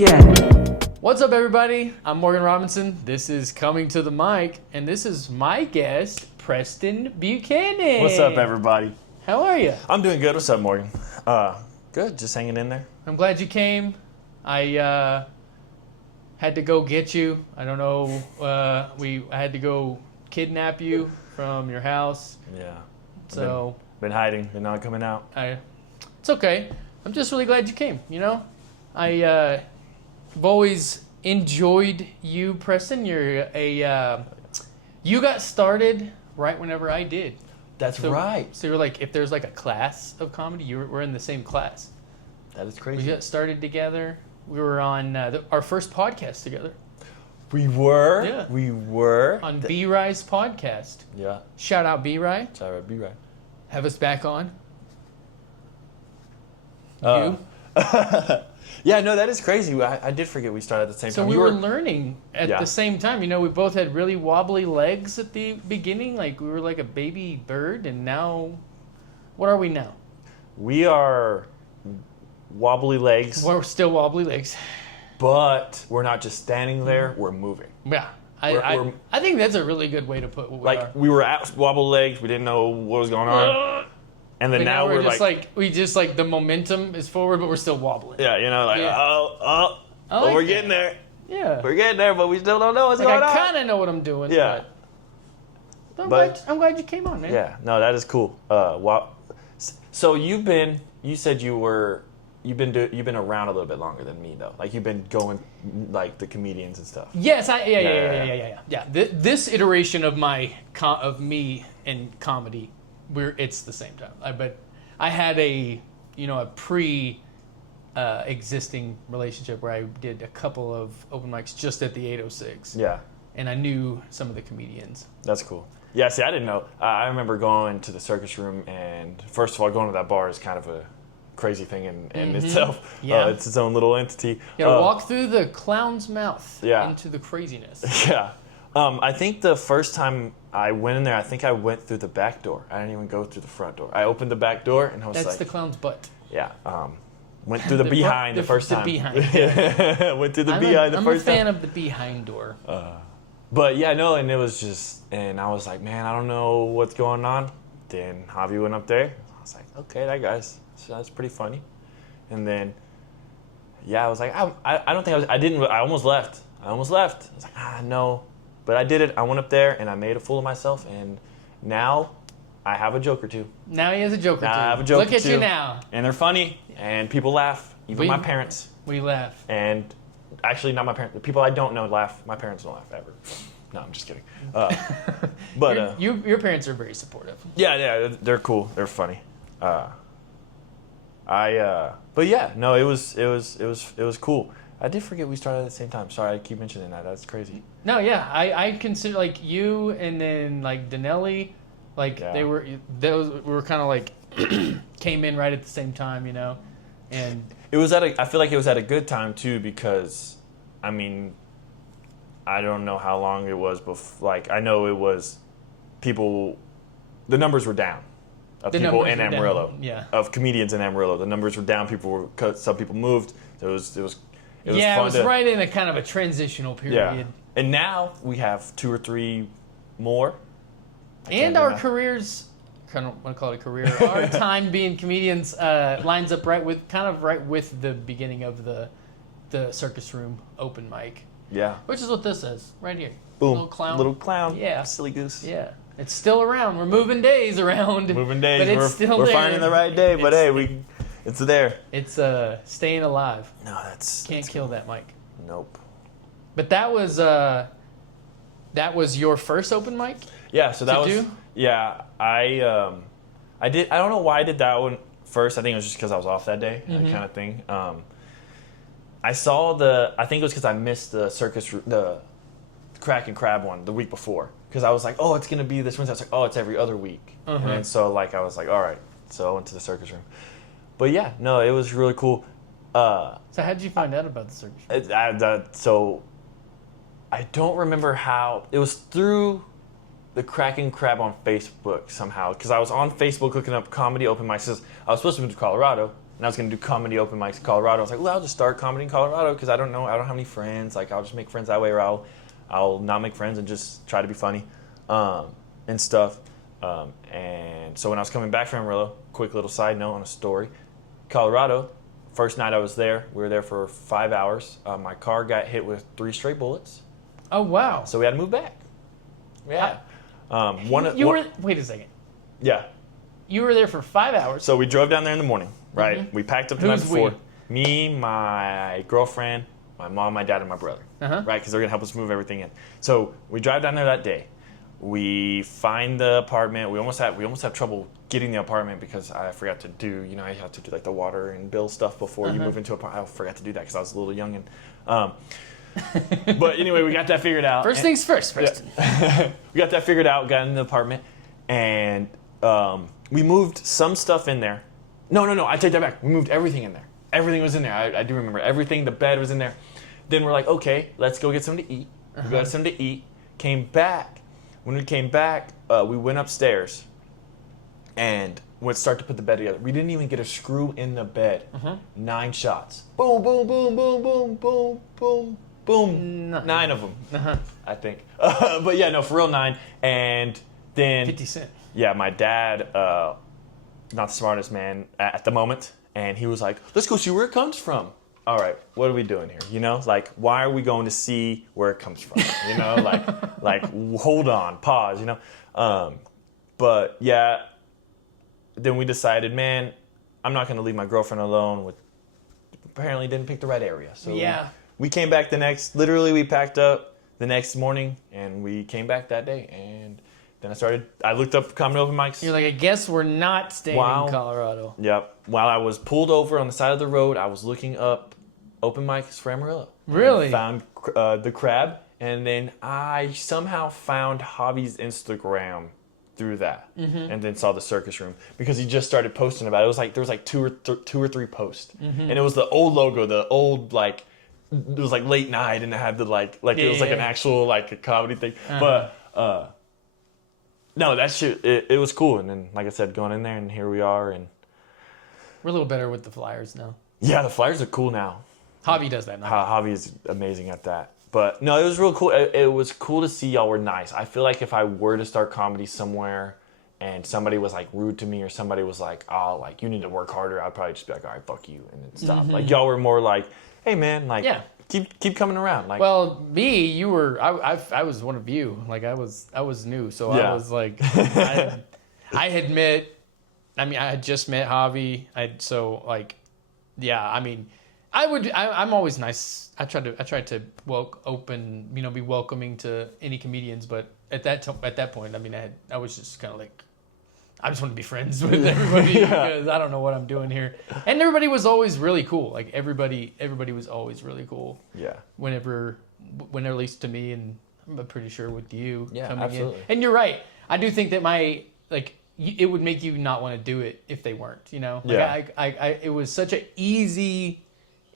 What's up, everybody? I'm Morgan Robinson. This is Coming to the Mic, and this is my guest, Preston Buchanan. What's up, everybody? How are you? I'm doing good. What's up, Morgan? Good. Just hanging in there. I'm glad you came. I had to go get you. I don't know. I had to go kidnap you from your house. Yeah. So been hiding. Been not coming out. It's okay. I'm just really glad you came. You know, I've always enjoyed you, Preston. You got started right whenever I did. That's right. So you're like, if there's like a class of comedy, we're in the same class. That is crazy. We got started together. We were on our first podcast together. We were. Yeah. We were. On B-Rye's podcast. Yeah. Shout out B-Rye. Shout out B-Rye. Have us back on. You? Yeah, no, that is crazy. I did forget we started at the same time. So we were learning at the same time. You know, we both had really wobbly legs at the beginning. Like, we were like a baby bird, and now, what are we now? We are wobbly legs. We're still wobbly legs. But we're not just standing there, we're moving. Yeah. I think that's a really good way to put what we are. We were at wobbly legs, we didn't know what was going on. And then now we're like the momentum is forward, but we're still wobbling. Yeah, you know, we're getting there. Yeah. We're getting there, but we still don't know what's going on. I kind of know what I'm doing. Yeah. But I'm glad you came on, man. Yeah, no, that is cool. So you've been around a little bit longer than me, though. Like, you've been going, like, the comedians and stuff. Yes, yeah. This iteration of me and comedy, it's the same time. But I had a existing relationship where I did a couple of open mics just at the 806. Yeah. And I knew some of the comedians. That's cool. Yeah, see, I didn't know. I remember going to the circus room, and first of all, going to that bar is kind of a crazy thing in itself. Yeah. It's its own little entity. You gotta walk through the clown's mouth into the craziness. Yeah. I think the first time I went in there, I think I went through the back door. I didn't even go through the front door. I opened the back door, and I was That's the clown's butt. Yeah. Went through the behind the first time. The behind. Went through the behind the first time. I'm a fan of the behind door. But yeah, no, and it was just, and I was like, man, I don't know what's going on. Then Javi went up there. I was like, okay, that's pretty funny. And then, yeah, I was like, I don't think I almost left. I was like, no. But I did it. I went up there and I made a fool of myself, and now I have a joke or two. Now he has a joke or two. I have a joke or two. Look at you now. And they're funny, and people laugh. Even my parents. We laugh. And actually, not my parents. The people I don't know laugh. My parents don't laugh ever. No, I'm just kidding. But your parents are very supportive. Yeah, they're cool. They're funny. But yeah, no, it was cool. I did forget we started at the same time. Sorry, I keep mentioning that. That's crazy. No, yeah, I consider like you and then like Danelli, like we were kind of like came in right at the same time, you know, and it was I feel like it was at a good time too, because, I mean, I don't know how long it was before. Like, I know it was the numbers were down. Of people in Amarillo, of comedians in Amarillo, the numbers were down. Some people moved. It was right in a kind of a transitional period. Yeah. And now we have 2 or 3 more. And our careers, kind of want to call it a career. Our time being comedians lines up right with the beginning of the circus room open mic. Yeah. Which is what this is right here. Boom. Little clown. Yeah. Silly goose. Yeah. It's still around. We're moving days around. Moving days. But it's still we're there. finding the right day. But hey, it's there. It's staying alive. No, can't kill that, Mike. Nope. But that was your first open mic? Yeah. So that was. Yeah. I did. I don't know why I did that one first. I think it was just because I was off that day, kind of thing. I saw I think it was because I missed the Crack and Crab one the week before. Because I was like, oh, it's going to be this Wednesday. I was like, oh, it's every other week. And so, like, I was like, all right. So I went to the circus room. But, yeah, no, it was really cool. So how did you find out about the circus room? So I don't remember how. It was through the Crack and Crab on Facebook somehow. Because I was on Facebook looking up comedy open mics. I was supposed to move to Colorado. and I was gonna do comedy open mics in Colorado. I was like, well, I'll just start comedy in Colorado because I don't have any friends. Like, I'll just make friends that way, or I'll not make friends and just try to be funny, and stuff. And so when I was coming back from Amarillo, quick little side note on a story, Colorado, first night I was there, we were there for 5 hours. My car got hit with 3 straight bullets. Oh, wow. So we had to move back. Yeah. Wait a second. Yeah. You were there for 5 hours. So we drove down there in the morning, right? Mm-hmm. We packed up the night before. We? Me, my girlfriend, my mom, my dad, and my brother, right? Because they're going to help us move everything in. So we drive down there that day. We find the apartment. We almost have trouble getting the apartment because I forgot to do, you have to do like the water and bill stuff before you move into an apartment. I forgot to do that because I was a little young. But anyway, we got that figured out. First things first, Preston. Yeah. We got that figured out, got in the apartment, and we moved some stuff in there. No, I take that back. We moved everything in there. Everything was in there. I do remember everything. The bed was in there. Then we're like, okay, let's go get something to eat. We got something to eat. Came back. When we came back, we went upstairs and would start to put the bed together. We didn't even get a screw in the bed. 9 shots. Boom, boom, boom, boom, boom, boom, boom, boom. 9 of them, I think. But yeah, no, for real, 9. And then 50 Cent. Yeah, my dad, not the smartest man at the moment, and he was like, let's go see where it comes from. All right, what are we doing here? Like, why are we going to see where it comes from? Like, hold on, pause, But yeah, then we decided, man, I'm not going to leave my girlfriend alone. Apparently didn't pick the right area. So yeah. We came back literally we packed up the next morning, and we came back that day, and then I looked up comedy open mics. You're like, I guess we're not staying in Colorado. Yep. While I was pulled over on the side of the road, I was looking up open mics for Amarillo. Really? Found the Crab, and then I somehow found Javi's Instagram through that, and then saw the Circus Room because he just started posting about it. It was like there was like two or three posts, and it was the old logo, the old it was like late night, and it had the it was like an actual a comedy thing, but. No, that shit, it was cool. And then, like I said, going in there, and here we are. And we're a little better with the flyers now. Yeah, the flyers are cool now. Javi does that now. Javi is amazing at that. But, no, it was real cool. It was cool to see y'all were nice. I feel like if I were to start comedy somewhere and somebody was, rude to me or somebody was like, oh, you need to work harder, I'd probably just be like, all right, fuck you, and then stop. Y'all were more like, hey, man, yeah. Keep coming around. Well, me, you were. I was one of you. I was new, so yeah. I was like, I admit. I mean, I had just met Javi. I'm always nice. I tried to be welcoming to any comedians. But at that point, I mean, I was just kind of like, I just want to be friends with everybody because I don't know what I'm doing here. And everybody was always really cool. Everybody was always really cool. Yeah. Whenever at least to me, and I'm pretty sure with you coming absolutely. in. And you're right. I do think that it would make you not want to do it if they weren't. It was such an easy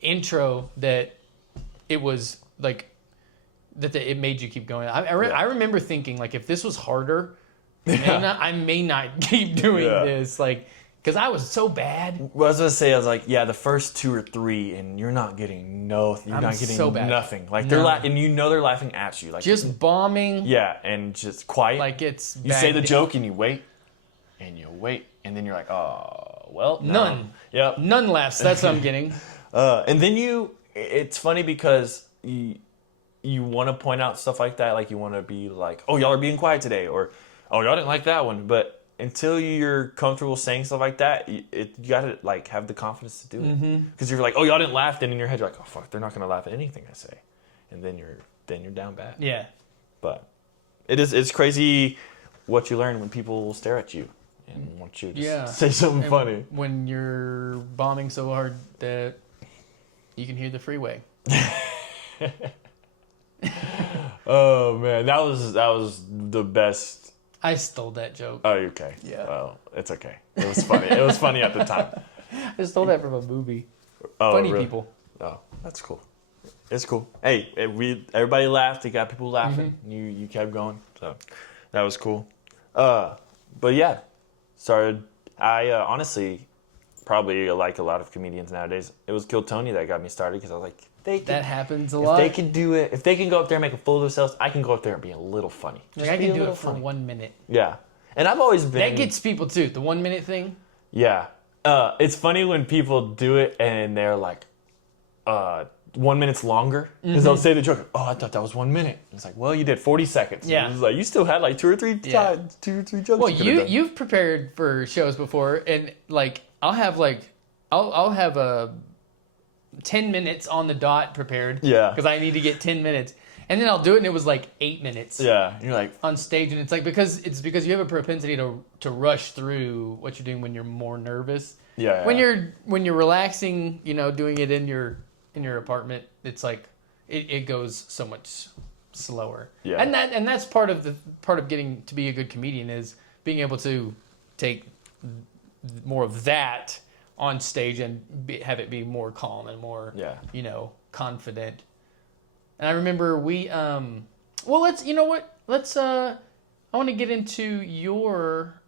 intro that it was it made you keep going. I remember thinking if this was harder. I may not keep doing this, because I was so bad. Well, I was gonna say, the first 2 or 3, and you're not getting so bad. Nothing. They're and they're laughing at you, just bombing. Yeah, and just quiet. It's you say the joke and you wait, and then you're like, oh, well, no. None. Yep. None laughs. That's what I'm getting. And then it's funny because you want to point out stuff like that, you want to be like, oh, y'all are being quiet today, or oh, y'all didn't like that one. But until you're comfortable saying stuff like that, you gotta have the confidence to do it. Because you're like, oh, y'all didn't laugh. Then in your head you're like, oh fuck, they're not gonna laugh at anything I say, and then you're down bad. Yeah. But it's crazy what you learn when people stare at you and want you to say something funny. When you're bombing so hard that you can hear the freeway. Oh man, that was the best. I stole that joke. Oh, okay. Yeah. Well, it's okay. It was funny. It was funny at the time. I stole that from a movie. Oh, Funny really? people. Oh, that's cool. It's cool. Hey, everybody laughed. It got people laughing. You kept going. So that was cool. But yeah, started. I honestly probably like a lot of comedians nowadays. It was Kill Tony that got me started because I was like, that happens a lot. If they can do it, if they can go up there and make a fool of themselves, I can go up there and be a little funny. Like I can do it for 1 minute. Yeah. And I've always been... That gets people too, the 1 minute thing. Yeah. It's funny when people do it and they're like, 1 minute's longer. Because they'll say the joke, oh, I thought that was 1 minute. It's like, well, you did 40 seconds. Yeah. It's like, you still had like two or three jokes. Well, you've prepared for shows before, and like, I'll have a 10 minutes on the dot prepared. Yeah. Because I need to get 10 minutes. And then I'll do it, and it was like 8 minutes. Yeah. You're like... On stage, and it's like, because you have a propensity to rush through what you're doing when you're more nervous. Yeah. When you're relaxing, doing it in your apartment, it's like it goes so much slower. Yeah. And that's part of getting to be a good comedian is being able to take more of that on stage and have it be more calm and more confident. And I remember I want to get into your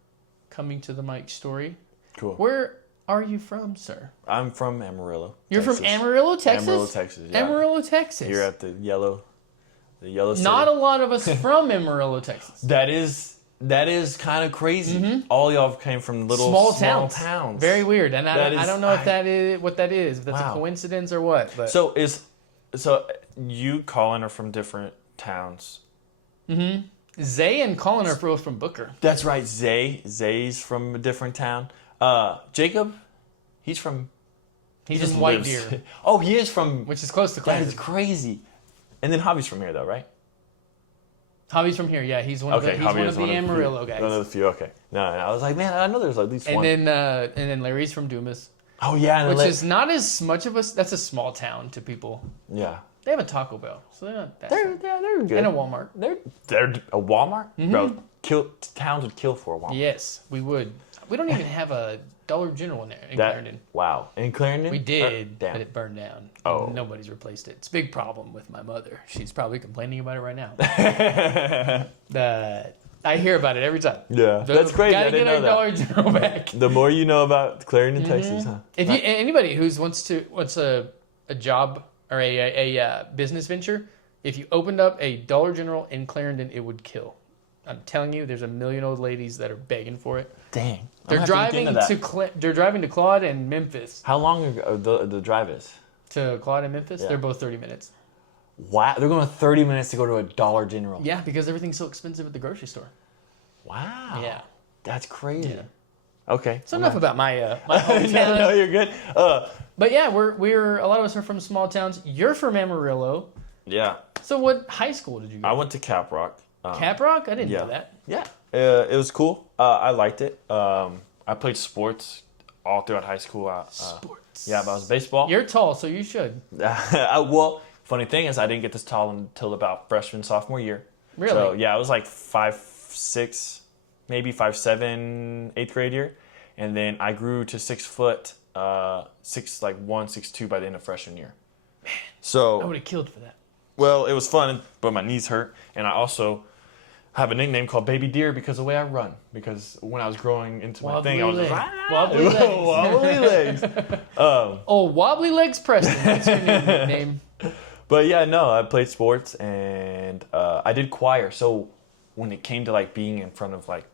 coming to the mic story. Cool. Where are you from, sir? I'm from Amarillo. You're Texas. from Amarillo, Texas? Amarillo, Texas, yeah. Amarillo, Texas. You're at the yellow city. Not a lot of us from Amarillo, Texas. That is kind of crazy. Mm-hmm. All y'all came from little small towns. Very weird. And I don't know if that is what that is. If that's a coincidence or what. But. So you, Colin, are from different towns. Mm-hmm. Zay and Colin are both from Booker. That's right. Zay's from a different town. Jacob, he's from White Deer. Oh, he is from... Which is close to Clarendon. That is crazy. And then Javi's from here, though, right? Javi's from here, yeah. He's one of the Amarillo guys. One of the few, okay. No, I was like, man, I know there's at least one. And then Larry's from Dumas. Oh, yeah. Which is not as much of us... That's a small town to people. Yeah. They have a Taco Bell, so they're not that They're good. And a Walmart. They're a Walmart? Mm-hmm. Bro, towns would kill for a Walmart. Yes, we would. We don't even have a Dollar General in there in Clarendon. Wow. In Clarendon? We did, but it burned down. Oh. Nobody's replaced it. It's a big problem with my mother. She's probably complaining about it right now. I hear about it every time. Yeah. That's crazy. Gotta get our Dollar General back. The more you know about Clarendon, Texas, huh? If anybody who wants a job or a business venture, if you opened up a Dollar General in Clarendon, it would kill. I'm telling you, there's a million old ladies that are begging for it. Dang. They're driving to Claude and Memphis. How long ago the drive is? To Claude and Memphis? Yeah. They're both 30 minutes. Wow. They're going 30 minutes to go to a Dollar General. Yeah, because everything's so expensive at the grocery store. Wow. Yeah. That's crazy. Yeah. Okay. So enough about my hometown. No, you're good. But yeah, we're a lot of us are from small towns. You're from Amarillo. Yeah. So what high school did you go to? I went to Cap Rock. Cap Rock? I didn't know that. Yeah. It was cool. I liked it. I played sports all throughout high school. Sports. Yeah, but I was baseball. You're tall, so you should. Well, funny thing is I didn't get this tall until about freshman, sophomore year. Really? So, yeah, I was like 5'6", maybe 5'7", 8th grade year. And then I grew to 6 foot, 6'1", 6'2" by the end of freshman year. Man, so I would have killed for that. Well, it was fun, but my knees hurt. And I also have a nickname called Baby Deer because of the way I run. Because when I was growing into my thing, I was just like, wobbly legs. Wobbly legs. Wobbly Legs Preston. That's your new nickname. But yeah, no, I played sports and I did choir. So when it came to like being in front of like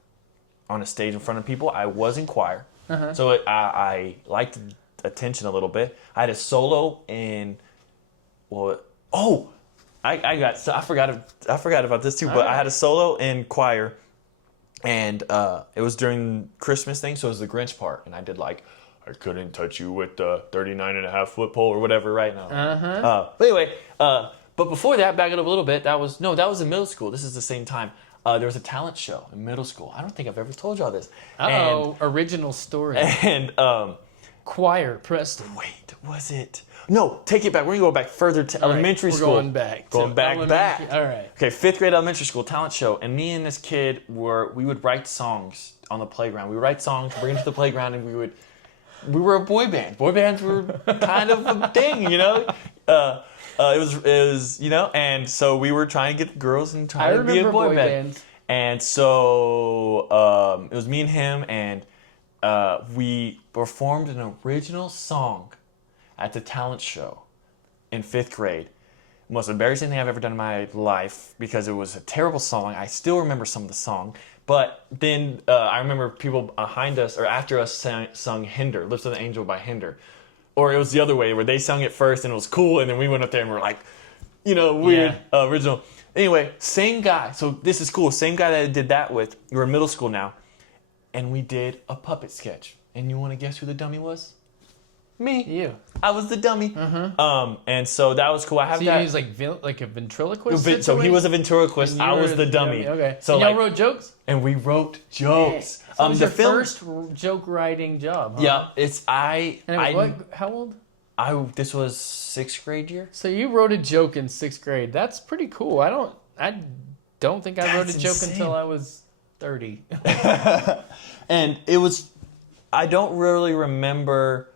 on a stage in front of people, I was in choir. Uh-huh. So I liked attention a little bit. I had a solo in I forgot about this too, but I had a solo in choir, and it was during Christmas thing, so it was the Grinch part, and I did like, I couldn't touch you with the 39.5-foot pole or whatever right now. Uh-huh. But anyway, but before that, back it up a little bit, that was in middle school. This is the same time. There was a talent show in middle school. I don't think I've ever told y'all this. Original story. And choir, Preston. Wait, was it? No, take it back. We're going to go back further to elementary school. Going back. All right. Okay, 5th grade elementary school talent show. And me and this kid we would write songs on the playground. We would write songs, bring it to the playground, and we were a boy band. Boy bands were kind of a thing, you know? It was, you know, and so we were trying to get girls and trying to be a boy band. Bands. And so it was me and him, and we performed an original song at the talent show in 5th grade. Most embarrassing thing I've ever done in my life because it was a terrible song. I still remember some of the song. But then I remember people behind us or after us sung Hinder, Lips of the Angel by Hinder. Or it was the other way where they sung it first and it was cool. And then we went up there and we're like, weird original. Anyway, same guy. So this is cool. Same guy that I did that with. We're in middle school now. And we did a puppet sketch. And you want to guess who the dummy was? Me. You. I was the dummy. And so that was cool. I have so that. He was like a ventriloquist? So he was a ventriloquist. I was the dummy. Okay. So y'all wrote jokes? And we wrote jokes. So it was your first joke writing job, huh? Yeah. How old? This was 6th grade year. So you wrote a joke in 6th grade. That's pretty cool. I don't think I wrote a joke until I was 30. And it was, I don't really remember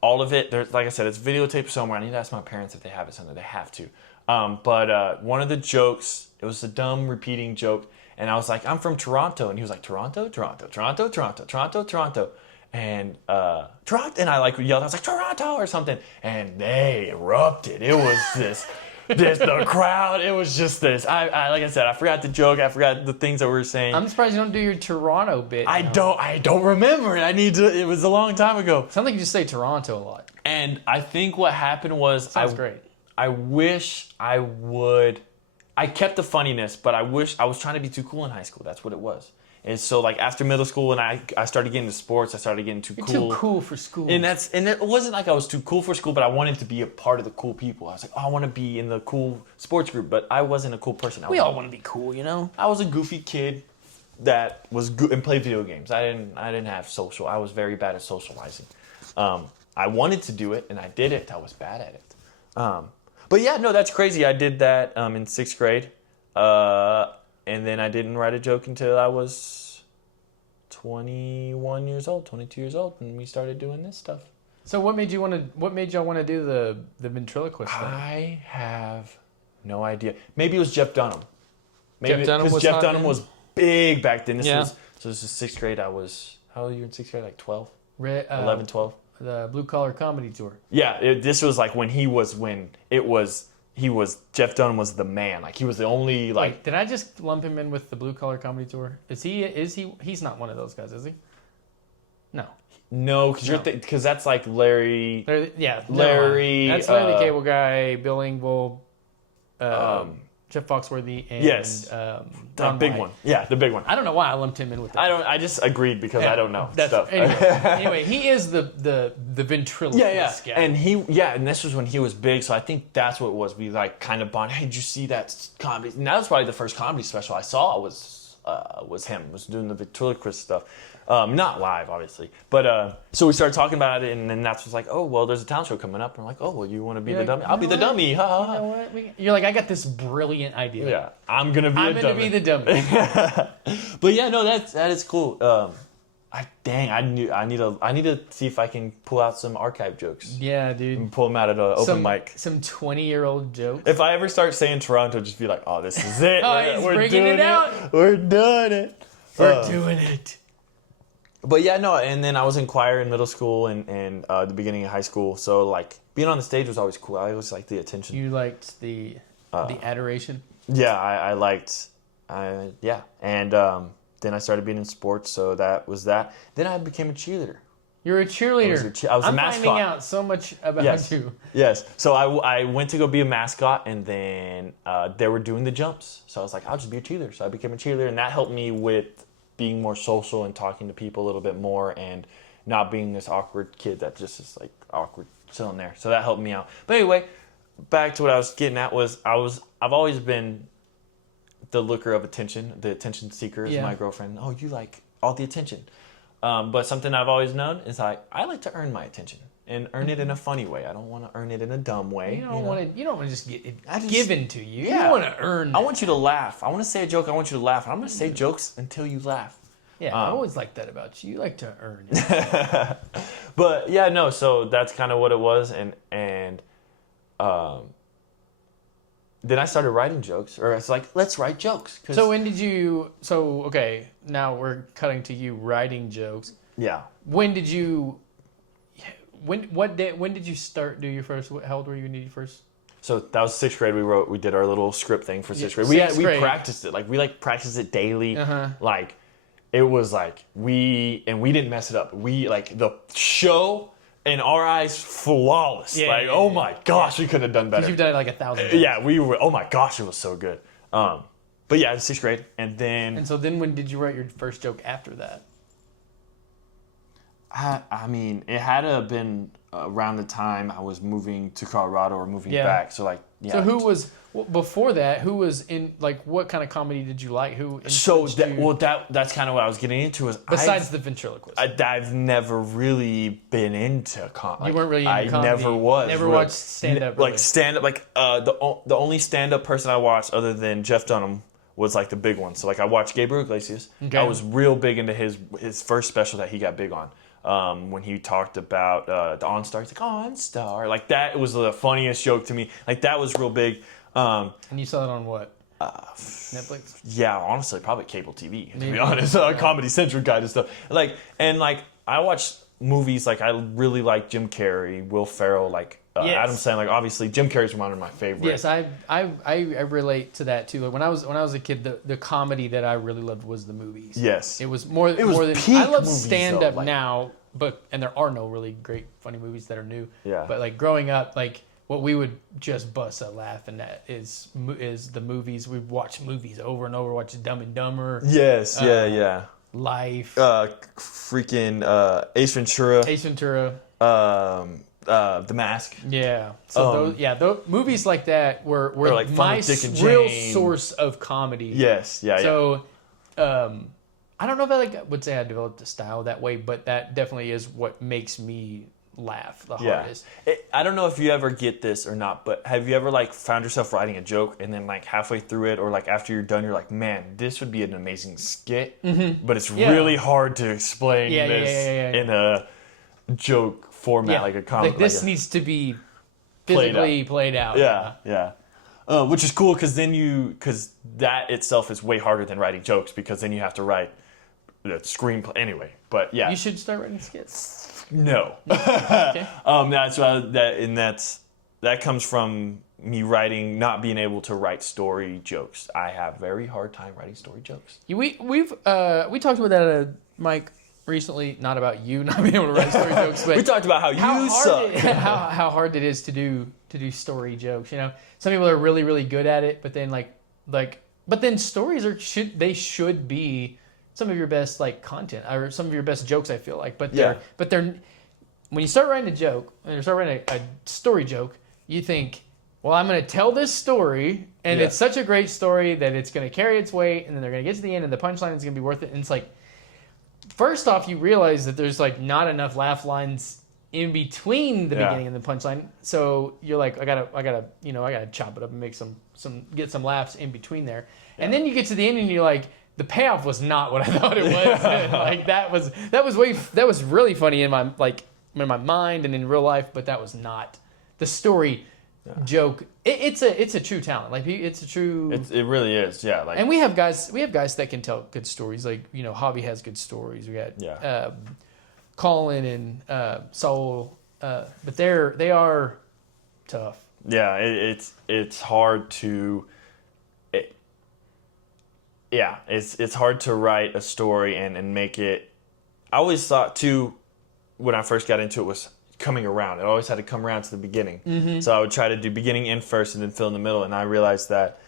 all of it. There's, like I said, it's videotaped somewhere. I need to ask my parents if they have it somewhere. They have to. But one of the jokes, it was a dumb repeating joke. And I was like, I'm from Toronto. And he was like, Toronto, Toronto, Toronto, Toronto, Toronto, Toronto. And Toronto. And I like yelled, I was like, Toronto or something. And they erupted. It was the crowd. It was just this. I like I said, I forgot the joke. I forgot the things that we were saying. I'm surprised you don't do your Toronto bit. I don't remember it. It was a long time ago. Sounds like you just say Toronto a lot. And I think what happened was Sounds great. I wish I would. I kept the funniness, but I wish I was trying to be too cool in high school. That's what it was. And so like after middle school and I started getting into sports, I started getting too cool. You're too cool for school. And it wasn't like I was too cool for school, but I wanted to be a part of the cool people. I was like, I want to be in the cool sports group, but I wasn't a cool person. We all want to be cool, I was a goofy kid that was and played video games. I didn't have social. I was very bad at socializing. I wanted to do it and I did it. I was bad at it. But yeah, no, that's crazy. I did that in 6th grade. And then I didn't write a joke until I was 21 years old, 22 years old, and we started doing this stuff. So what made y'all want to do the ventriloquist thing? I have no idea. Maybe it was Jeff Dunham. Jeff Dunham was big back then. This was 6th grade. I was, how old were you in 6th grade? Like 12? 11, 12? The Blue Collar Comedy Tour. Yeah, this was like Jeff Dunham was the man. Like he was the only like. Wait, did I just lump him in with the Blue Collar Comedy Tour? He's not one of those guys, is he? No. No, because that's like Larry. Larry. That's Larry the Cable Guy, Bill Engvall, Jeff Foxworthy, and the big one. Yeah, the big one. I don't know why I lumped him in with that. I just agreed because I don't know stuff. Anyway, he is the ventriloquist guy. And this was when he was big, so I think that's what it was. We like kind of bonded. Hey, did you see that comedy? And that was probably the first comedy special I saw was him. Was doing the ventriloquist stuff. Not live, obviously. But so we started talking about it, and then that's was like, oh, well, there's a talent show coming up. And I'm like, oh, well, you want to be the dummy? I'll be the dummy. Ha, ha, ha. You know what? You're like, I got this brilliant idea. Yeah, I'm going to be the dummy. But yeah, no, that is cool. I need to see if I can pull out some archive jokes. Yeah, dude. And pull them out at an open mic. Some 20-year-old jokes. If I ever start saying Toronto, just be like, oh, this is it. We're bringing it out. We're doing it. We're doing it. But yeah, no, and then I was in choir in middle school and the beginning of high school. So like being on the stage was always cool. I always liked the attention. You liked the adoration? Yeah, I liked, yeah. And then I started being in sports, so that was that. Then I became a cheerleader. You're a cheerleader. I was a mascot. I'm finding out so much about you. Yes. So I went to go be a mascot, and then they were doing the jumps. So I was like, I'll just be a cheerleader. So I became a cheerleader, and that helped me with being more social and talking to people a little bit more and not being this awkward kid that just is like awkward chilling there. So that helped me out. But anyway, back to what I was getting at was I've always been the looker of attention, the attention seeker is my girlfriend. Oh, you like all the attention. But something I've always known is I like to earn my attention and earn it in a funny way. I don't want to earn it in a dumb way. You don't want to just get it given to you. Yeah. You want to earn it. I want you to laugh. I want to say a joke. I want you to laugh. And I'm going to say jokes until you laugh. Yeah, I always like that about you. You like to earn it. But yeah, no. So that's kind of what it was, and then I started writing jokes, or it's like, let's write jokes. So when did you? So okay, now we're cutting to you writing jokes. Yeah. When did you start do your first? How old were you when you did your first? So that was 6th grade. We did our little script thing for 6th grade. We practiced it. Like we practiced it daily. Like it was like we didn't mess it up. We like the show in our eyes flawless. Oh my gosh, we could have done better. Because you've done it like 1,000 times. Yeah, we were. Oh my gosh, it was so good. But yeah, 6th grade, and so then when did you write your first joke after that? I mean, it had to have been around the time I was moving to Colorado or moving back. So like, yeah. So who was before that? Who was in like what kind of comedy did you like? That's kind of what I was getting into. Besides the ventriloquist, I've never really been into comedy. You weren't really into comedy. I never was. Never watched stand up. Like stand up, like the only stand up person I watched other than Jeff Dunham was like the big one. So like I watched Gabriel Iglesias. Okay. I was real big into his first special that he got big on. When he talked about the OnStar, he's like, OnStar. Like, that was the funniest joke to me. Like, that was real big. And you saw it on what? Netflix? Yeah, honestly, probably cable TV, to be honest. Comedy Central kind of stuff. I watch movies, like, I really like Jim Carrey, Will Ferrell, like, Adam Sandler. Obviously, Jim Carrey's one of my favorites. Yes, I relate to that, too. Like, when I was a kid, the comedy that I really loved was the movies. Yes. It was more than... I love stand-up now, and there are no really great, funny movies that are new. Yeah. But, like, growing up, like, what we would just bust a laughing at is the movies. We'd watch movies over and over, watch Dumb and Dumber. Yes, yeah. Life. Freaking Ace Ventura. Ace Ventura. The Mask. Yeah. So those movies like that were like my real source of comedy. Yes. Yeah. So, I don't know if I would say I developed a style that way, but that definitely is what makes me laugh the hardest. I don't know if you ever get this or not, but have you ever like found yourself writing a joke and then like halfway through it or like after you're done, you're like, man, this would be an amazing skit, but it's really hard to explain in a joke format, like a comic. Like this needs to be physically played out. Yeah. Which is cool because that itself is way harder than writing jokes because then you have to write the screenplay anyway. But yeah, you should start writing skits. No. Okay. That's why that comes from me writing, not being able to write story jokes. I have very hard time writing story jokes. We talked about that, Mike. Recently, not about you not being able to write story jokes, but we talked about how you suck. How hard it is to do story jokes. You know, some people are really really good at it, but then stories should be some of your best like content or some of your best jokes. I feel like, but they're when you start writing a joke, when you start writing a story joke, you think, well, I'm going to tell this story, and it's such a great story that it's going to carry its weight, and then they're going to get to the end, and the punchline is going to be worth it, and it's like. First off, you realize that there's like not enough laugh lines in between the beginning and the punchline. So you're like, I gotta chop it up and make get some laughs in between there. Yeah. And then you get to the end and you're like, the payoff was not what I thought it was. Like that was really funny in my mind and in real life, but that was not the story. Joke. It's a true talent. Like it's a true. It really is. Yeah. Like, and we have guys that can tell good stories. Like Javi has good stories. We got Colin and Saul, but they are tough. Yeah, it's hard to. It's hard to write a story and make it. I always thought too, when I first got into it was. Coming around. It always had to come around to the beginning. Mm-hmm. So I would try to do beginning in first and then fill in the middle. And I realized that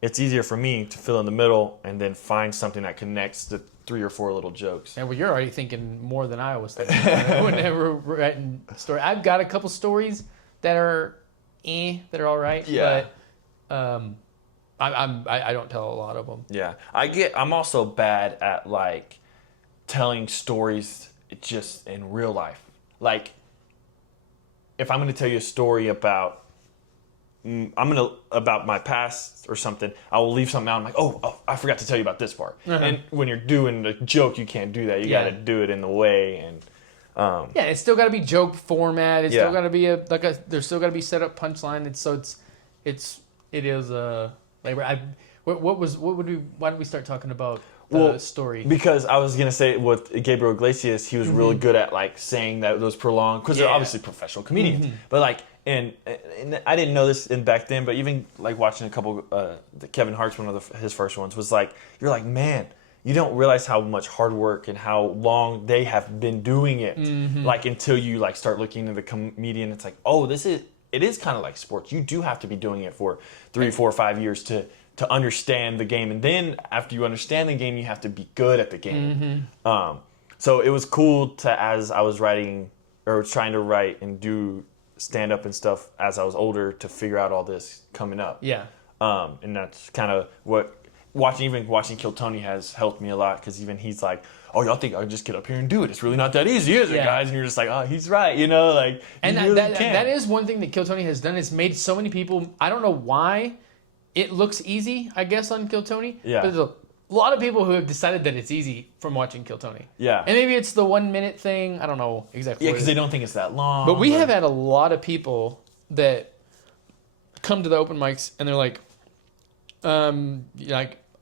it's easier for me to fill in the middle and then find something that connects the 3 or 4 little jokes. Yeah, well, you're already thinking more than I was thinking. I would never write a story. I've got a couple stories that are all right. Yeah. But I don't tell a lot of them. Yeah. I'm also bad at like telling stories just in real life. Like, if I'm going to tell you a story about my past or something, I will leave something out. I'm like, oh, I forgot to tell you about this part. Uh-huh. And when you're doing the joke, you can't do that. You got to do it in the way. And it's still got to be joke format. It's still got to be there's still got to be set up punchline. It is a labor. Why did we start talking about? the story. Because I was gonna say with Gabriel Iglesias, he was really good at like saying that those prolonged, because they're obviously professional comedians, but like and I didn't know this back then, but even like watching a couple, Kevin Hart's one of his first ones was like, you're like, man, you don't realize how much hard work and how long they have been doing it, like until you like start looking into the comedian. It's like, oh, it is kind of like sports. You do have to be doing it for 3, 4, 5 years to understand the game, and then after you understand the game, you have to be good at the game. So it was cool to, as I was writing or trying to write and do stand up and stuff as I was older, to figure out all this coming up. Yeah. And that's kind of what watching Kill Tony has helped me a lot, because even he's like, oh, y'all think I'll just get up here and do it? It's really not that easy, is it, guys? And you're just like, oh, he's right, you know, like. And that is one thing that Kill Tony has done. It's made so many people. I don't know why it looks easy, I guess, on Kill Tony. Yeah. But there's a lot of people who have decided that it's easy from watching Kill Tony. Yeah. And maybe it's the 1 minute thing. I don't know exactly. Yeah, because they don't think it's that long. But we have had a lot of people that come to the open mics and they're like,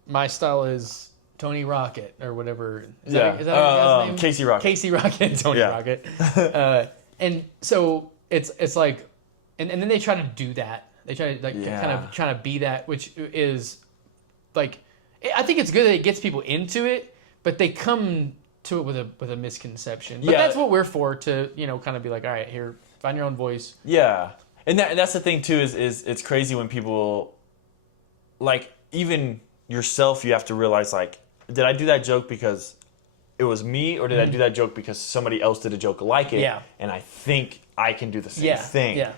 my style is Tony Rocket or whatever. Is that his name? Casey Rocket. Casey Rocket, Tony Rocket. And so it's like, and then they try to do that. They try to kind of trying to be that, which is like, I think it's good that it gets people into it, but they come to it with a misconception. But that's what we're for, to kind of be like, all right, here, find your own voice. Yeah, and that's the thing too, is it's crazy when people, like, even yourself, you have to realize, like, did I do that joke because it was me, or did I do that joke because somebody else did a joke like it? Yeah. And I think I can do the same thing. Yeah.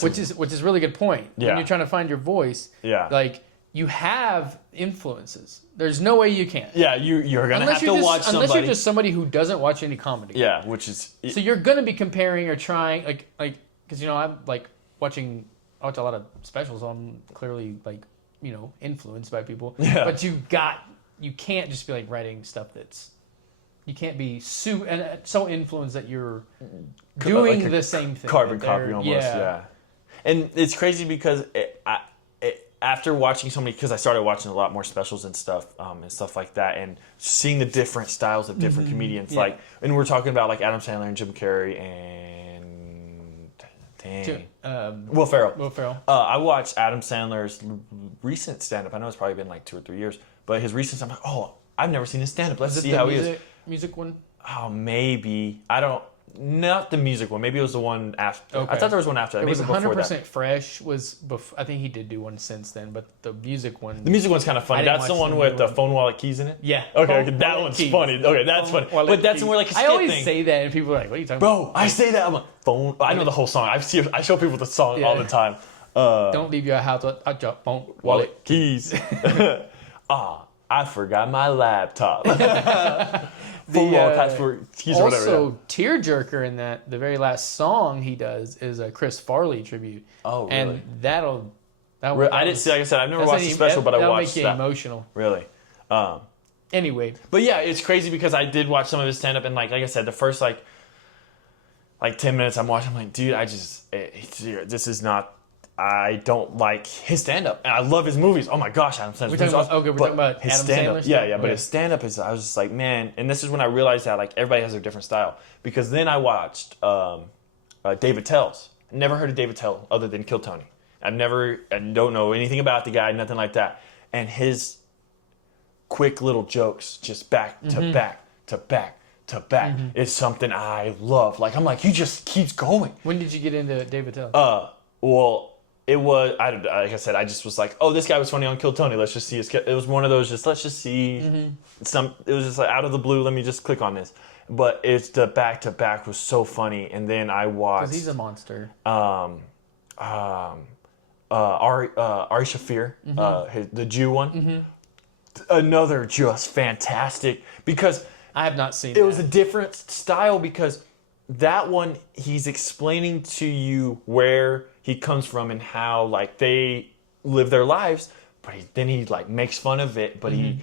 Which is a really good point. Yeah. When you're trying to find your voice. Yeah. Like, you have influences. There's no way you can't. Yeah, you're gonna have to watch somebody. Unless you're just somebody who doesn't watch any comedy. Yeah, which is. So you're gonna be comparing or trying, like because I'm like watching. I watch a lot of specials, so I'm clearly like influenced by people. Yeah. But you can't just be like writing stuff that's. You can't be so influenced that you're doing the same thing. Carbon copy almost. Yeah. And it's crazy because after watching so many, because I started watching a lot more specials and stuff like that, and seeing the different styles of different comedians, like, and we're talking about like Adam Sandler and Jim Carrey and Will Ferrell. I watched Adam Sandler's recent stand-up. I know it's probably been like 2 or 3 years, but his recent stand-up, I'm like, oh, I've never seen his stand-up. Let's see how he is. Music one? Oh, maybe. I don't. Not the music one. Maybe it was the one after. Okay. I thought there was one after that. It was 100% Fresh. I think he did do one since then, but the music one. The music one's kind of funny. That's the one with the phone wallet keys in it. Yeah. Okay, that one's funny. Okay, that's funny. But that's more like a skit thing. I always say that, and people are like, "What are you talking about?" Bro, I say that. I'm like, phone. I know the whole song. I show people the song all the time. Don't leave your house without your phone wallet keys. I forgot my laptop. Also, tearjerker in the very last song he does is a Chris Farley tribute. Oh, really? And that'll I didn't see. Like I said, I've never watched the special, but I watched that. That'll make you emotional. Really. Anyway, but yeah, it's crazy because I did watch some of his stand up, and like I said, the first like 10 minutes I'm watching, I'm like, dude, this is not. I don't like his stand-up, and I love his movies. Oh my gosh, Adam Sandler. We're talking about his Adam stand-up. Sandler. Yeah, but his stand-up is. I was just like, man, and this is when I realized that like everybody has their different style. Because then I watched David Tell's. Never heard of David Tell other than Kill Tony. I don't know anything about the guy, nothing like that. And his quick little jokes, just back to back to back to back, is something I love. Like, I'm like, he just keeps going. When did you get into David Tell? Well. It was, like I said, I just was like, oh, this guy was funny on Kill Tony. Let's just see. It was one of those, let's just see. It was just like out of the blue, let me just click on this. But it's the back-to-back was so funny. And then I watched. Because he's a monster. Ari Shaffir, the Jew one. Another just fantastic. Because I have not seen it. It was a different style because that one, he's explaining to you where he comes from and how like they live their lives, but then he like makes fun of it, but he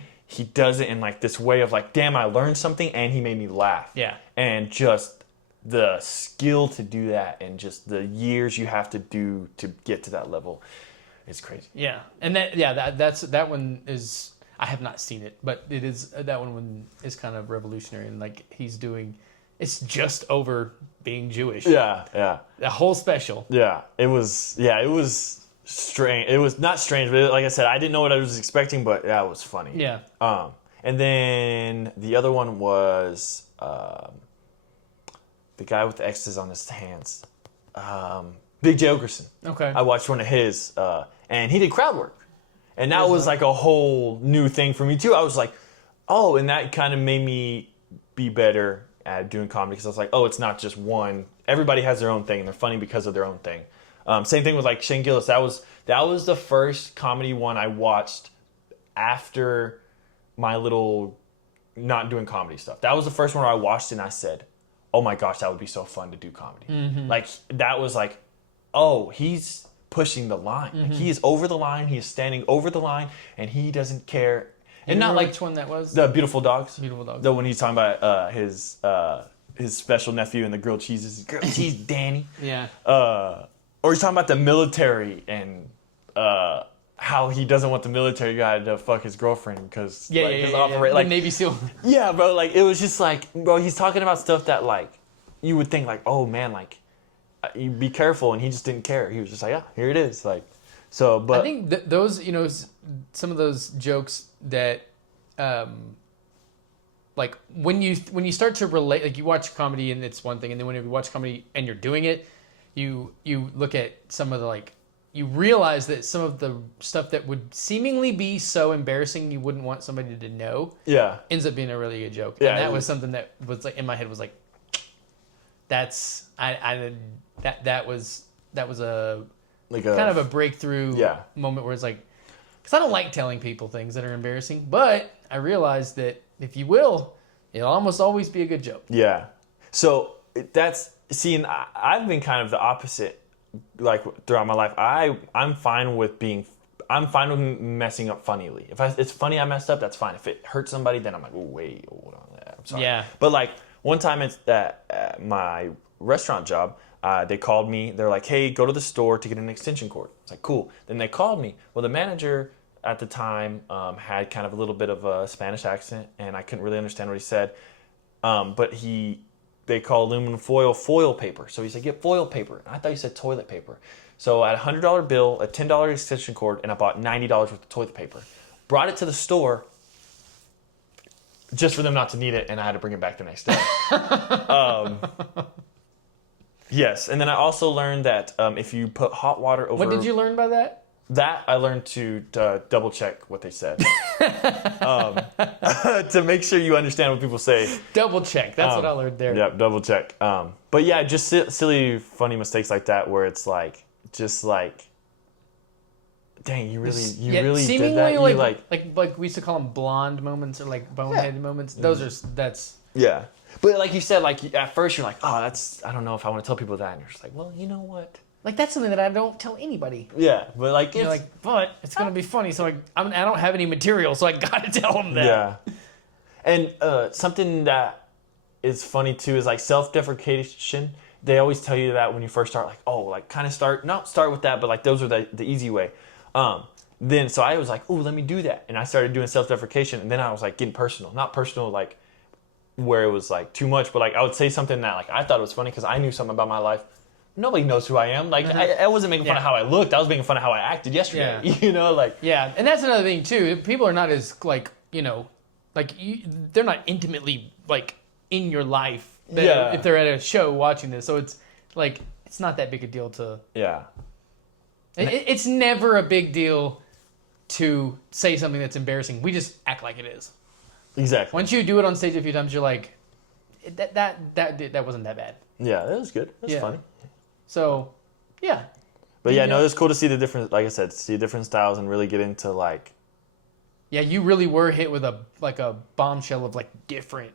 does it in like this way of like, damn, I learned something and he made me laugh. Yeah. And just the skill to do that and just the years you have to do to get to that level is crazy. Yeah. And that one is, I have not seen it, but it is that one is kind of revolutionary, and like he's doing, it's just over being Jewish. Yeah, yeah. The whole special. Yeah, it was strange. It was not strange, but like I said, I didn't know what I was expecting, but yeah, it was funny. Yeah. And then the other one was the guy with the X's on his hands. Big J. Okerson. Okay. I watched one of his, and he did crowd work. And that was like a whole new thing for me too. I was like, oh, and that kind of made me be better at doing comedy because I was like, oh, it's not just one. Everybody has their own thing, and they're funny because of their own thing. Same thing with like Shane Gillis. That was the first comedy one I watched after my little not doing comedy stuff. That was the first one where I watched it and I said, oh my gosh, that would be so fun to do comedy. Mm-hmm. Like that was like, oh, he's pushing the line. Mm-hmm. Like, he is over the line. He is standing over the line, and he doesn't care. And not like which one that was. The Beautiful Dogs. Beautiful Dogs. The one he's talking about his special nephew and the grilled cheeses. Grilled cheese, Danny. Yeah. Or he's talking about the military and how he doesn't want the military guy to fuck his girlfriend because like Navy SEAL. Yeah, bro. Like it was just like, bro. He's talking about stuff that like you would think like, oh man, like. You be careful, and he just didn't care. He was just like, yeah, here it is. Like, so, but I think those, some of those jokes that, like when you start to relate, like you watch comedy and it's one thing, and then whenever you watch comedy and you're doing it, you look at some of the like, you realize that some of the stuff that would seemingly be so embarrassing you wouldn't want somebody to know, ends up being a really good joke. Yeah, and that was something that was like in my head was like, that's that was a like kind of a breakthrough moment where it's like, because I don't like telling people things that are embarrassing, but I realized that if you will, it'll almost always be a good joke. Yeah. So that's and I've been kind of the opposite, like throughout my life. I'm fine with messing up funnily. If it's funny I messed up, that's fine. If it hurts somebody, then I'm like, oh wait, hold on, I'm sorry. Yeah. But like one time it's that my restaurant job. They called me. They're like, hey, go to the store to get an extension cord. It's like, cool. Then they called me. Well, the manager at the time had kind of a little bit of a Spanish accent, and I couldn't really understand what he said. But they call aluminum foil paper. So he said, get foil paper. And I thought he said toilet paper. So I had a $100 bill, a $10 extension cord, and I bought $90 worth of toilet paper. Brought it to the store just for them not to need it, and I had to bring it back the next day. Yes, and then I also learned that if you put hot water over... What did you learn by that? That I learned to double check what they said. To make sure you understand what people say. Double check, that's what I learned there. Yeah, double check. But yeah, just silly, funny mistakes like that where it's like, just like, dang, you really did that? Like we used to call them blonde moments or like bonehead moments. That's... Yeah. But like you said, like at first you're like, oh, I don't know if I want to tell people that. And you're just like, well, you know what? Like that's something that I don't tell anybody. Yeah, but like but it's gonna be funny. So I don't have any material, so I gotta tell them that. Yeah. And something that is funny too is like self-deprecation. They always tell you that when you first start, like, oh, like kind of not start with that, but like those are the easy way. Then so I was like, oh, let me do that, and I started doing self-deprecation, and then I was like getting personal, not personal like. Where it was like too much, but like I would say something that like I thought it was funny because I knew something about my life. Nobody knows who I am. Like I wasn't making fun of how I looked. I was making fun of how I acted yesterday. Yeah. Like and that's another thing too. People are not as like they're not intimately like in your life. If they're at a show watching this, so it's like it's not that big a deal to. Yeah. It's never a big deal to say something that's embarrassing. We just act like it is. Exactly. Once you do it on stage a few times, you're like, that wasn't that bad. Yeah, that was good. It was funny. So, yeah. But yeah, no, it was cool to see the different, like I said, see different styles and really get into like. Yeah, you really were hit with a bombshell of like different.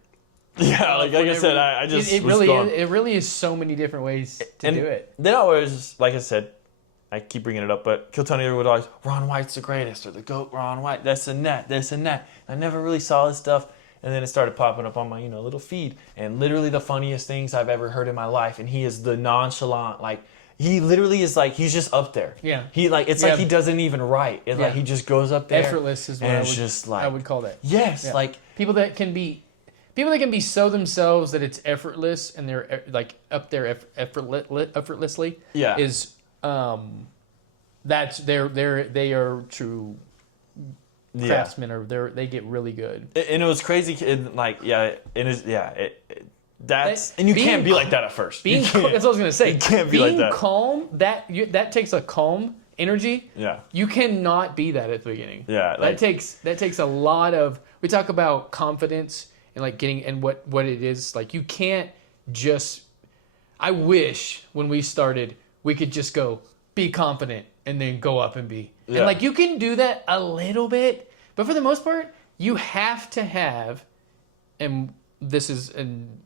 Yeah, like I said, I just it really is so many different ways to do it. Then I always, like I said, I keep bringing it up, but Kiltony would always, Ron White's the greatest, or the GOAT Ron White, this and that. I never really saw his stuff, and then it started popping up on my, little feed, and literally the funniest things I've ever heard in my life, and he is the nonchalant, like, he literally is like, he's just up there. Yeah. He like, it's like he doesn't even write. It's like he just goes up there. Effortless is what I would call that. Yes, like people that can be so themselves that it's effortless and they're like up there effortlessly. Yeah. Is that's they are true craftsmen, or they get really good. And it was crazy. And like, that's and you can't be like that at first. That's what I was gonna say. You can't be like that. Being calm, that takes a calm energy. Yeah. You cannot be that at the beginning. Yeah. Like, that takes a lot of. We talk about confidence and like getting and what it is. Like you can't just. I wish when we started we could just go be confident and then go up and be. Yeah. And like you can do that a little bit, but for the most part, you have to have, and this is and.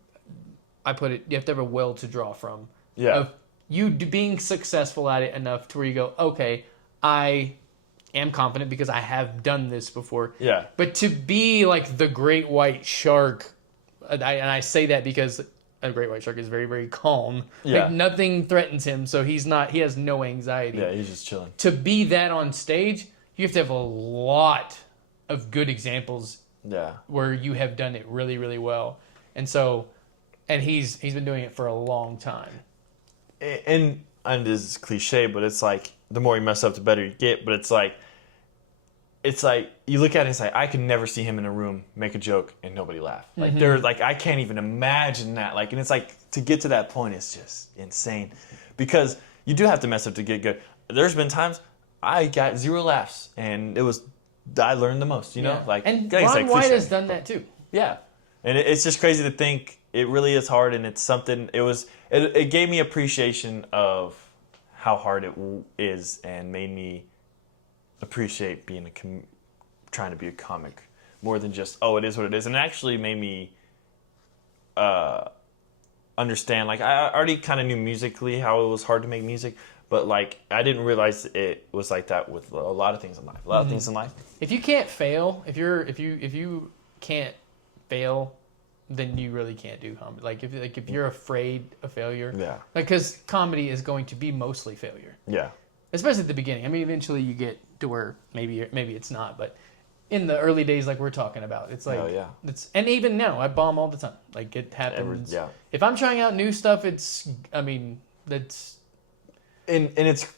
I put it, you have to have a well to draw from. Yeah. Of you being successful at it enough to where you go, okay, I am confident because I have done this before. Yeah. But to be like the great white shark, and I say that because a great white shark is very, very calm. Yeah. Like nothing threatens him, so he has no anxiety. Yeah, he's just chilling. To be that on stage, you have to have a lot of good examples. Yeah. Where you have done it really, really well. And so... And he's been doing it for a long time. And this is cliche, but it's like the more you mess up, the better you get. But it's like you look at it and it's like I could never see him in a room make a joke and nobody laugh. Like they're like I can't even imagine that. Like and it's like to get to that point is just insane, because you do have to mess up to get good. There's been times I got 0 laughs and I learned the most. You know, like and like Ron White has done that too. Yeah, and it's just crazy to think. It really is hard, and it's something. It gave me appreciation of how hard it is, and made me appreciate being trying to be a comic more than just it is what it is, and it actually made me understand. Like I already kind of knew musically how it was hard to make music, but like I didn't realize it was like that with a lot of things in life. A lot of things in life. If you can't fail, if you can't fail, then you really can't do comedy. Like if you're afraid of failure, because comedy is going to be mostly failure. Yeah, especially at the beginning. I mean, eventually you get to where maybe it's not, but in the early days, like we're talking about, it's like and even now I bomb all the time. Like it happens. If I'm trying out new stuff, that's and it's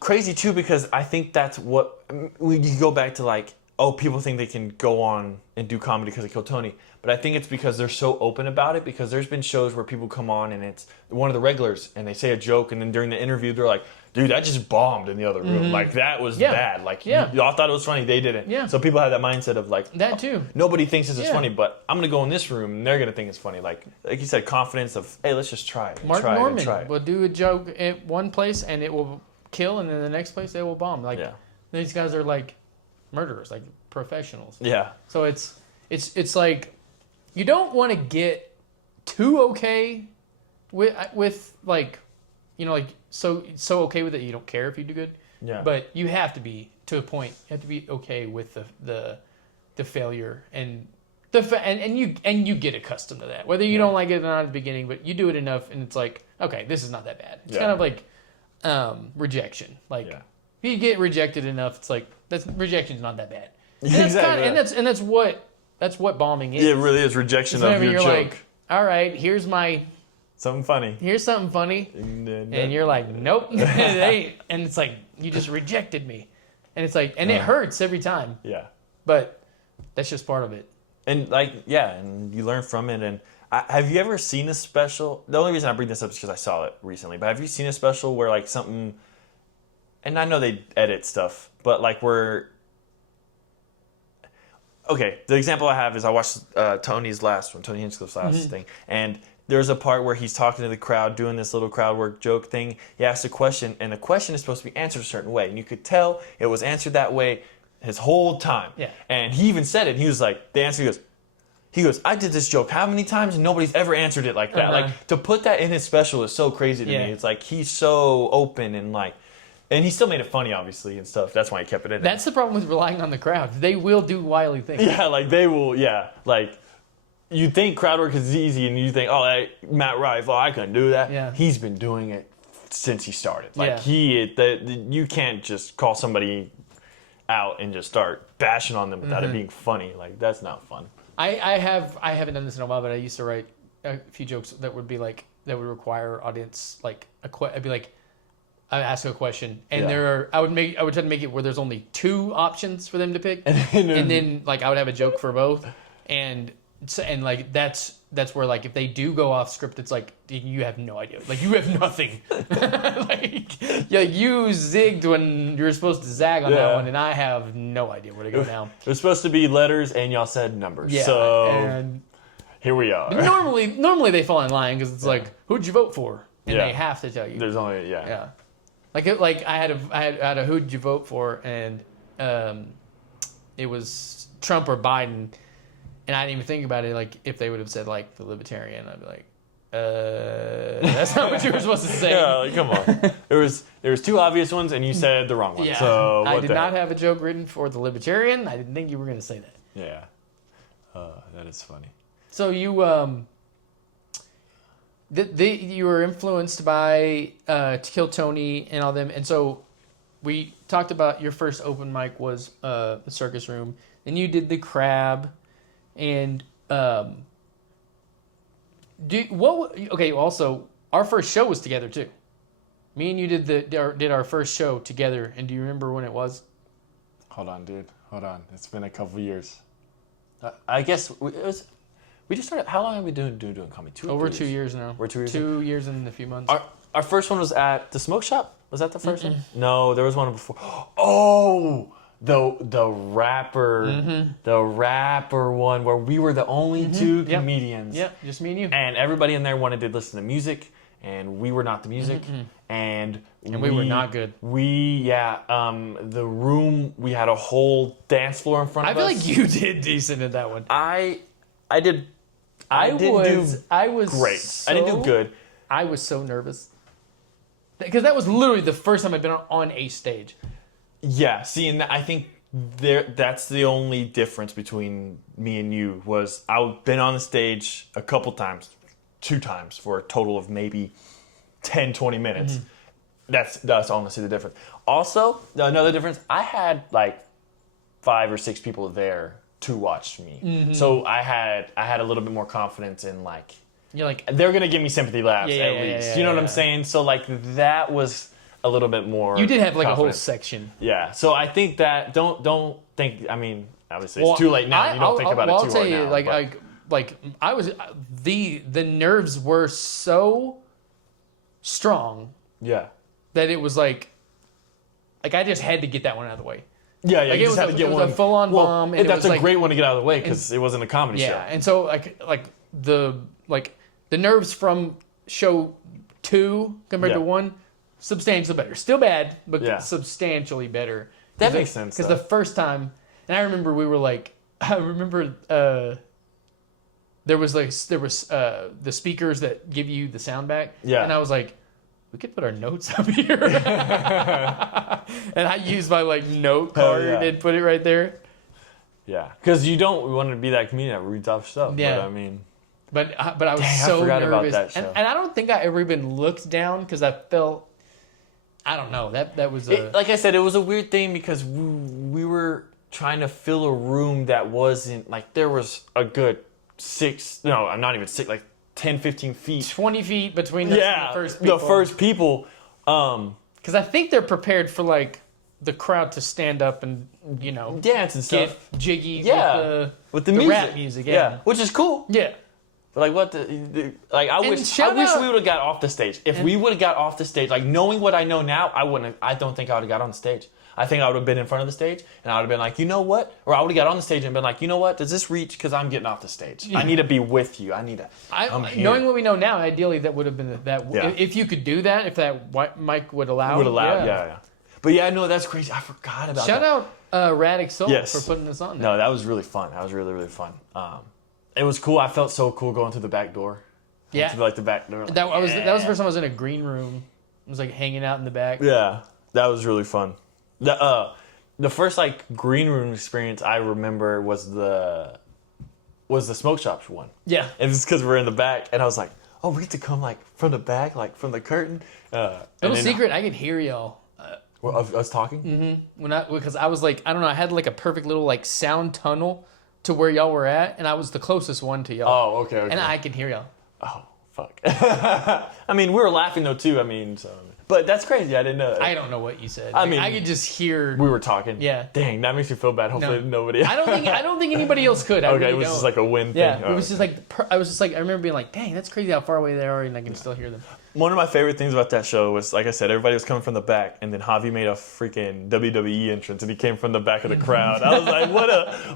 crazy too, because I think that's what you go back to, like, people think they can go on and do comedy because they killed Tony. But I think it's because they're so open about it, because there's been shows where people come on and it's one of the regulars and they say a joke, and then during the interview they're like, dude, that just bombed in the other room. Like, that was bad. Like, y'all thought it was funny, they didn't. Yeah. So people have that mindset of like, that too. Nobody thinks this is funny, but I'm going to go in this room and they're going to think it's funny. Like you said, confidence of, hey, let's just try it. Mark Norman will do a joke at one place and it will kill, and then the next place it will bomb. Like, these guys are like murderers, like professionals. Yeah. So it's like, you don't want to get too okay with like, you know, like so okay with it you don't care if you do good. Yeah. But you have to be, to a point, you have to be okay with the failure and you get accustomed to that. Whether you don't like it or not at the beginning, but you do it enough and it's like, okay, this is not that bad. It's kind of like rejection. Like if you get rejected enough, it's like rejection's not that bad. And that's what bombing is. Yeah, it really is rejection of your joke. Like, all right, here's something funny. And you're like, nope, it ain't. And it's like, you just rejected me. And it's like, and it hurts every time. Yeah. But that's just part of it. And like, and you learn from it. And have you ever seen a special? The only reason I bring this up is because I saw it recently. But have you seen a special where like something, and I know they edit stuff, but like where, okay, the example I have is I watched Tony Hinchcliffe's last thing, and there's a part where he's talking to the crowd, doing this little crowd work joke thing. He asks a question, and the question is supposed to be answered a certain way, and you could tell it was answered that way his whole time. Yeah. And he even said it. He was like, the answer, he goes, I did this joke how many times, and nobody's ever answered it like that. Like, to put that in his special is so crazy to me. It's like, he's so open and like, and he still made it funny, obviously, and stuff. That's why he kept it in there. That's the problem with relying on the crowd. They will do wily things. Yeah, like they will, like, you think crowd work is easy, and you think, Matt Rife, I couldn't do that. Yeah. He's been doing it since he started. Like you can't just call somebody out and just start bashing on them without it being funny. Like that's not fun. I haven't done this in a while, but I used to write a few jokes that would be like that would require audience like I'd be like I ask a question and I would try to make it where there's only 2 options for them to pick, and then like I would have a joke for both, and like that's where like if they do go off script, it's like you have no idea, like you have nothing, like you zigged when you were supposed to zag on that one, and I have no idea where to go now. It was supposed to be letters, and y'all said numbers, so and here we are. Normally they fall in line because it's like who'd you vote for, and they have to tell you. There's only Like I had a who'd you vote for, and it was Trump or Biden, and I didn't even think about it. Like if they would have said like the Libertarian, I'd be like, that's not what you were supposed to say. Yeah, like, come on. There was 2 obvious ones, and you said the wrong one. Yeah, so I did not have a joke written for the Libertarian. I didn't think you were going to say that. Yeah, that is funny. So you you were influenced by To Kill Tony and all them, and so we talked about your first open mic was the Circus Room. Then you did the Crab, and also our first show was together too. Me and you did our first show together, and do you remember when it was? Hold on, dude. Hold on. It's been a couple years. I guess it was. We just started. How long have we been doing comedy? Over 2 years now. We're 2 years. 2 years and a few months. Our first one was at the Smoke Shop. Was that the first one? No, there was one before. Oh, the rapper one where we were the only 2 comedians. Yep, just me and you. And everybody in there wanted to listen to music, and we were not the music. And we were not good. The room, we had a whole dance floor in front of us. I feel like you did decent at that one. I did. I was great. I didn't do good. I was so nervous because that was literally the first time I'd been on a stage. Yeah. See, and I think that's the only difference between me and you was I've been on the stage a couple times, 2 times for a total of maybe 10, 20 minutes. That's honestly the difference. Also, another difference, I had like 5 or 6 people there to watch me. So I had a little bit more confidence in like you're like they're gonna give me sympathy laughs at least. You know what I'm saying? So like that was a little bit more. You did have like confident. a whole section. Yeah. So I think that don't think. I mean, obviously it's too late now. You don't think about it too hard now. I'll tell you, like I was the nerves were so strong. Yeah. That it was like I just had to get that one out of the way. Yeah, like you just had to get one. It was a full-on bomb. And that's a great one to get out of the way because it wasn't a comedy show. Yeah, and so the nerves from show 2 compared to 1, substantially better. Still bad, but substantially better. That makes sense. Because the first time, and I remember there was the speakers that give you the sound back. Yeah, and I was like, we could put our notes up here. And I used my note card and put it right there. Yeah, because you don't want to be that comedian that reads off stuff. Yeah, but I mean, but I was so nervous about that show. And I don't think I ever even looked down because I felt, I don't know, that was like I said, it was a weird thing because we were trying to fill a room that wasn't like there was a good 6. No, I'm not even 6. Like 10, 15 feet. 20 feet between the first people. The first people. Because I think they're prepared for, the crowd to stand up and, dance and stuff. Get jiggy with the music. Rap music. Yeah. Which is cool. Yeah. But, I wish we would have got off the stage. If we would have got off the stage, knowing what I know now, I don't think I would have got on the stage. I think I would have been in front of the stage, and I would have been like, you know what? Or I would have got on the stage and been like, you know what? Does this reach? Because I'm getting off the stage. Yeah. I need to be with you. I need to. Knowing what we know now, ideally that would have been that. Yeah. If you could do that, if that mic would allow. Yeah. But no, that's crazy. I forgot about that. Shout out Radic Soul for putting this on. No, that was really fun. That was really, really fun. It was cool. I felt so cool going through the back door. Yeah. To the back door. That was the first time I was in a green room. I was hanging out in the back. Yeah, that was really fun. The first green room experience I remember was the smoke shop one. Yeah. And it's because we're in the back, and I was like, oh, we get to come like from the back, like from the curtain. Little secret, I could hear y'all. Of us talking? Mm-hmm. Because I was like, I don't know, I had like a perfect little like sound tunnel to where y'all were at, and I was the closest one to y'all. Oh, okay. And I could hear y'all. Oh, fuck. I mean, we were laughing though too. I mean, so. But that's crazy. I didn't know that. I don't know what you said. I mean, I could just hear. We were talking. Yeah. Dang, that makes me feel bad. Hopefully nobody. I don't think anybody else could. Okay, it was just like a wind thing. Yeah, it was just like I was just like I remember being like, dang, that's crazy how far away they are, and I can still hear them. One of my favorite things about that show was, like I said, everybody was coming from the back, and then Javi made a freaking WWE entrance, and he came from the back of the crowd. I was like,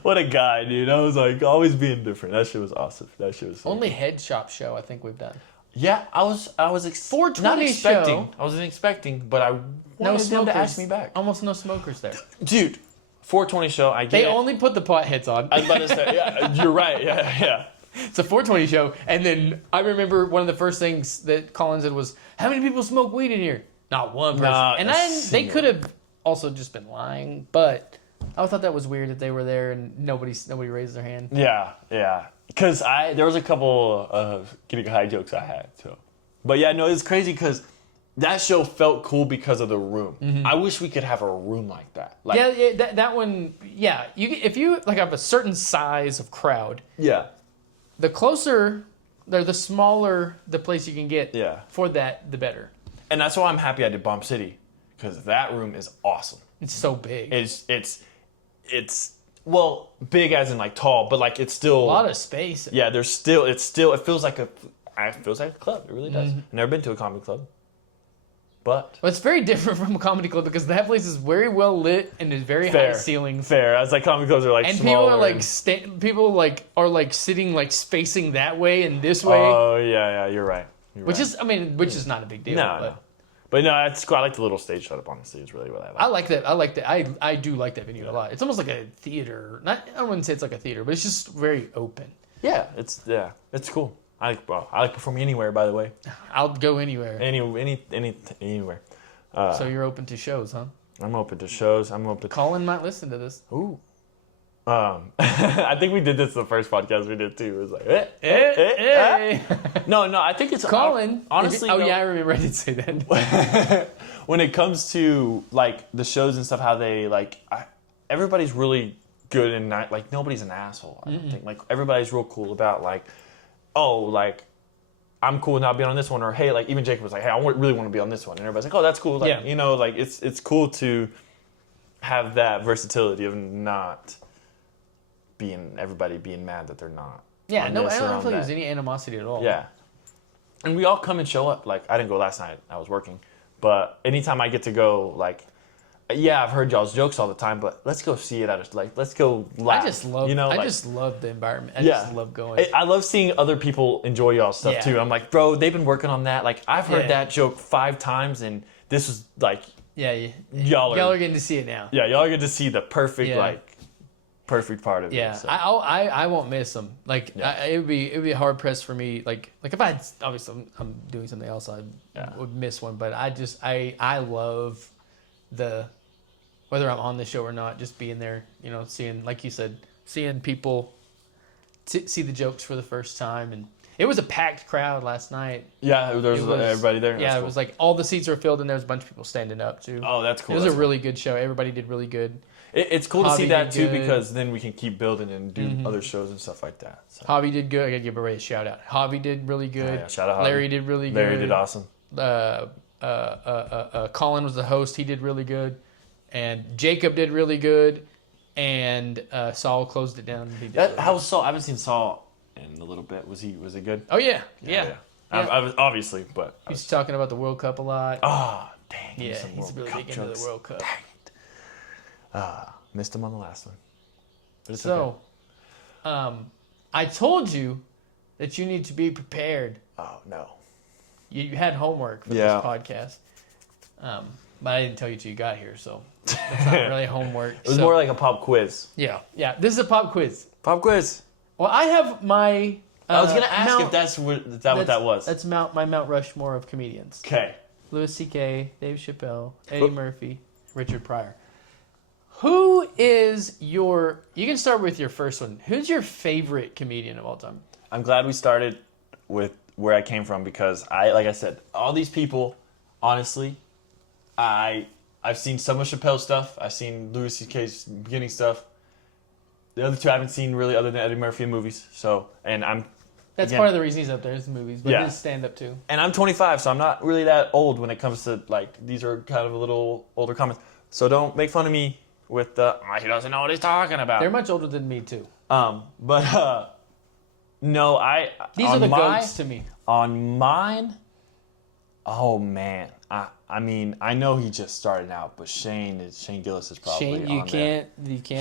what a guy, dude. I was like, always being different. That shit was awesome. That shit was only head shop show I think we've done. Yeah, I was 420 not expecting. Show, I wasn't expecting, but I wanted them to ask me back. Almost no smokers there, dude. 420 show. I get they it. only put the pot hits on. I was about to say, yeah, you're right. Yeah. It's a 420 show, and then I remember one of the first things that Colin said was, "How many people smoke weed in here?" Not one person. And then they could have also just been lying, but I thought that was weird that they were there and nobody raised their hand. Yeah. Because there was a couple of getting high jokes I had. So, but yeah, no, it's crazy because that show felt cool because of the room. Mm-hmm. I wish we could have a room like that. Like, yeah, that one. Yeah, if you like have a certain size of crowd. Yeah. The closer, the smaller the place you can get. Yeah. For that, the better. And that's why I'm happy I did Bomb City, because that room is awesome. It's so big. It's well, big as in like tall, but like it's still a lot of space. Yeah, it feels like a club. It really does. I've never been to a comedy club. But it's very different from a comedy club because that place is very well lit and there's very high ceilings. Fair. As like comedy clubs are like and smaller. People are like sitting like spacing that way and this way. Oh yeah, you're right. Which is not a big deal. No. But no, it's cool. I like the little stage setup. Honestly, it's really what I like. I like that. I do like that venue a lot. It's almost like a theater. I wouldn't say it's like a theater, but it's just very open. Yeah, it's cool. I like performing anywhere. By the way, I'll go anywhere. Anywhere. So you're open to shows, huh? I'm open to shows. Colin might listen to this. Ooh. I think we did this the first podcast we did too. It was like, No, I think it's Colin. Honestly, I remember I did say that. When it comes to like the shows and stuff, how they like, everybody's really good and not like nobody's an asshole. I don't think like everybody's real cool about like, oh, like I'm cool not being on this one, or hey, like even Jacob was like, hey, I really want to be on this one, and everybody's like, oh, that's cool. Like, like it's cool to have that versatility of not everybody being mad that they're not. Yeah, I don't feel like there's any animosity at all. Yeah. And we all come and show up. Like, I didn't go last night. I was working. But anytime I get to go, like, yeah, I've heard y'all's jokes all the time, but let's go see it let's go laugh. I just love the environment. I just love going. I love seeing other people enjoy y'all's stuff too. I'm like, bro, they've been working on that. Like, I've heard that joke 5 times, and this was like, y'all are getting to see it now. Yeah, y'all are getting to see the perfect perfect part of it. Yeah, so. I won't miss them. Like it would be hard pressed for me. Like if I had, obviously I'm doing something else, I would miss one. But I love whether I'm on the show or not, just being there. Seeing, like you said, seeing people see the jokes for the first time, and it was a packed crowd last night. Yeah, there was everybody there. Yeah, it was like all the seats were filled, and there was a bunch of people standing up too. Oh, that's cool. It was a really good show. Everybody did really good. It's cool to see that too, because then we can keep building and do other shows and stuff like that. So. Javi did good. I gotta give everybody a shout out. Javi did really good. Shout out Javi. Larry did really good. Larry did awesome. Colin was the host. He did really good, and Jacob did really good, and Saul closed it down. How was Saul? I haven't seen Saul in a little bit. Was he good? Oh yeah. I was obviously, but he's talking about the World Cup a lot. Oh dang! Yeah, he's really big into the World Cup. Missed him on the last one. But it's okay. I told you that you need to be prepared. Oh, no. You had homework for this podcast. But I didn't tell you till you got here, so that's not really homework. It was more like a pop quiz. Yeah. This is a pop quiz. Pop quiz. Well, I have my... I was going to ask if that's what that was. That's my Mount Rushmore of comedians. Okay. Louis C.K., Dave Chappelle, Eddie Murphy, Richard Pryor. Who is you can start with your first one. Who's your favorite comedian of all time? I'm glad we started with where I came from because like I said, all these people, honestly, I've seen some of Chappelle's stuff. I've seen Louis C.K.'s beginning stuff. The other two I haven't seen really other than Eddie Murphy in movies. So, and That's part of the reason he's up there is movies, but his stand-up too. And I'm 25, so I'm not really that old when it comes to, like, these are kind of a little older comments. So don't make fun of me with the, he doesn't know what he's talking about. They're much older than me too. No, These are the guys to me. On mine, oh man, I mean, I know he just started out, but Shane Gillis is probably Shane, you can't.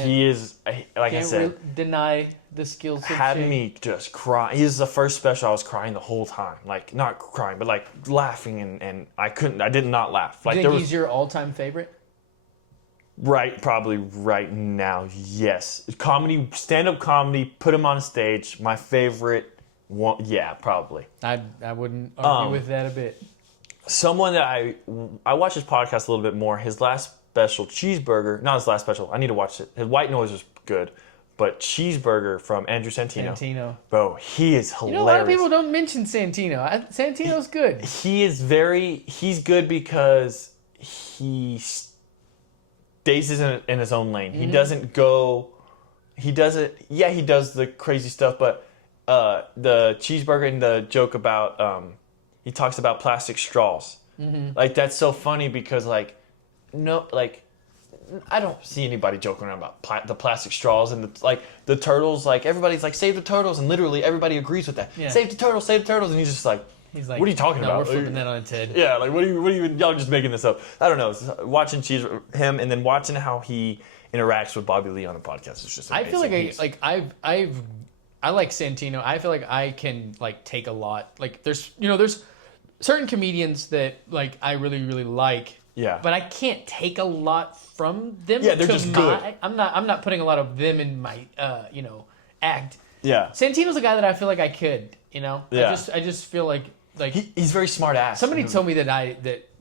He is, like I said, deny the skills. Had me just cry. He is the first special I was crying the whole time, like not crying, but like laughing, and I did not laugh. Like, do you think he's your all-time favorite? Probably right now, yes. Comedy, stand-up comedy, put him on stage. My favorite one, yeah, probably. I wouldn't argue with that a bit. Someone that I watched his podcast a little bit more. His last special, Cheeseburger, not his last special. I need to watch it. His White Noise was good, but Cheeseburger from Andrew Santino. Bro, he is hilarious. You know, a lot of people don't mention Santino. Santino's good. He's good because he stays in his own lane. He doesn't go, he does the crazy stuff, but the Cheeseburger and the joke about, he talks about plastic straws. Like, that's so funny because, like, I don't see anybody joking around about the plastic straws and the turtles. Like, everybody's like, save the turtles, and literally everybody agrees with that. Yeah. Save the turtles, and he's like, what are you talking about? We're flipping that on its head. Yeah, like, what are you y'all just making this up? I don't know. Watching him and then watching how he interacts with Bobby Lee on the podcast is just amazing. I feel like I like Santino. I feel like I can, like, take a lot. Like, there's certain comedians that, like, I really, really like. Yeah. But I can't take a lot from them. Yeah, they're just good. I'm not putting a lot of them in my act. Yeah. Santino's a guy that I feel like I could, Yeah. I just feel like he's very smart ass. Somebody told me that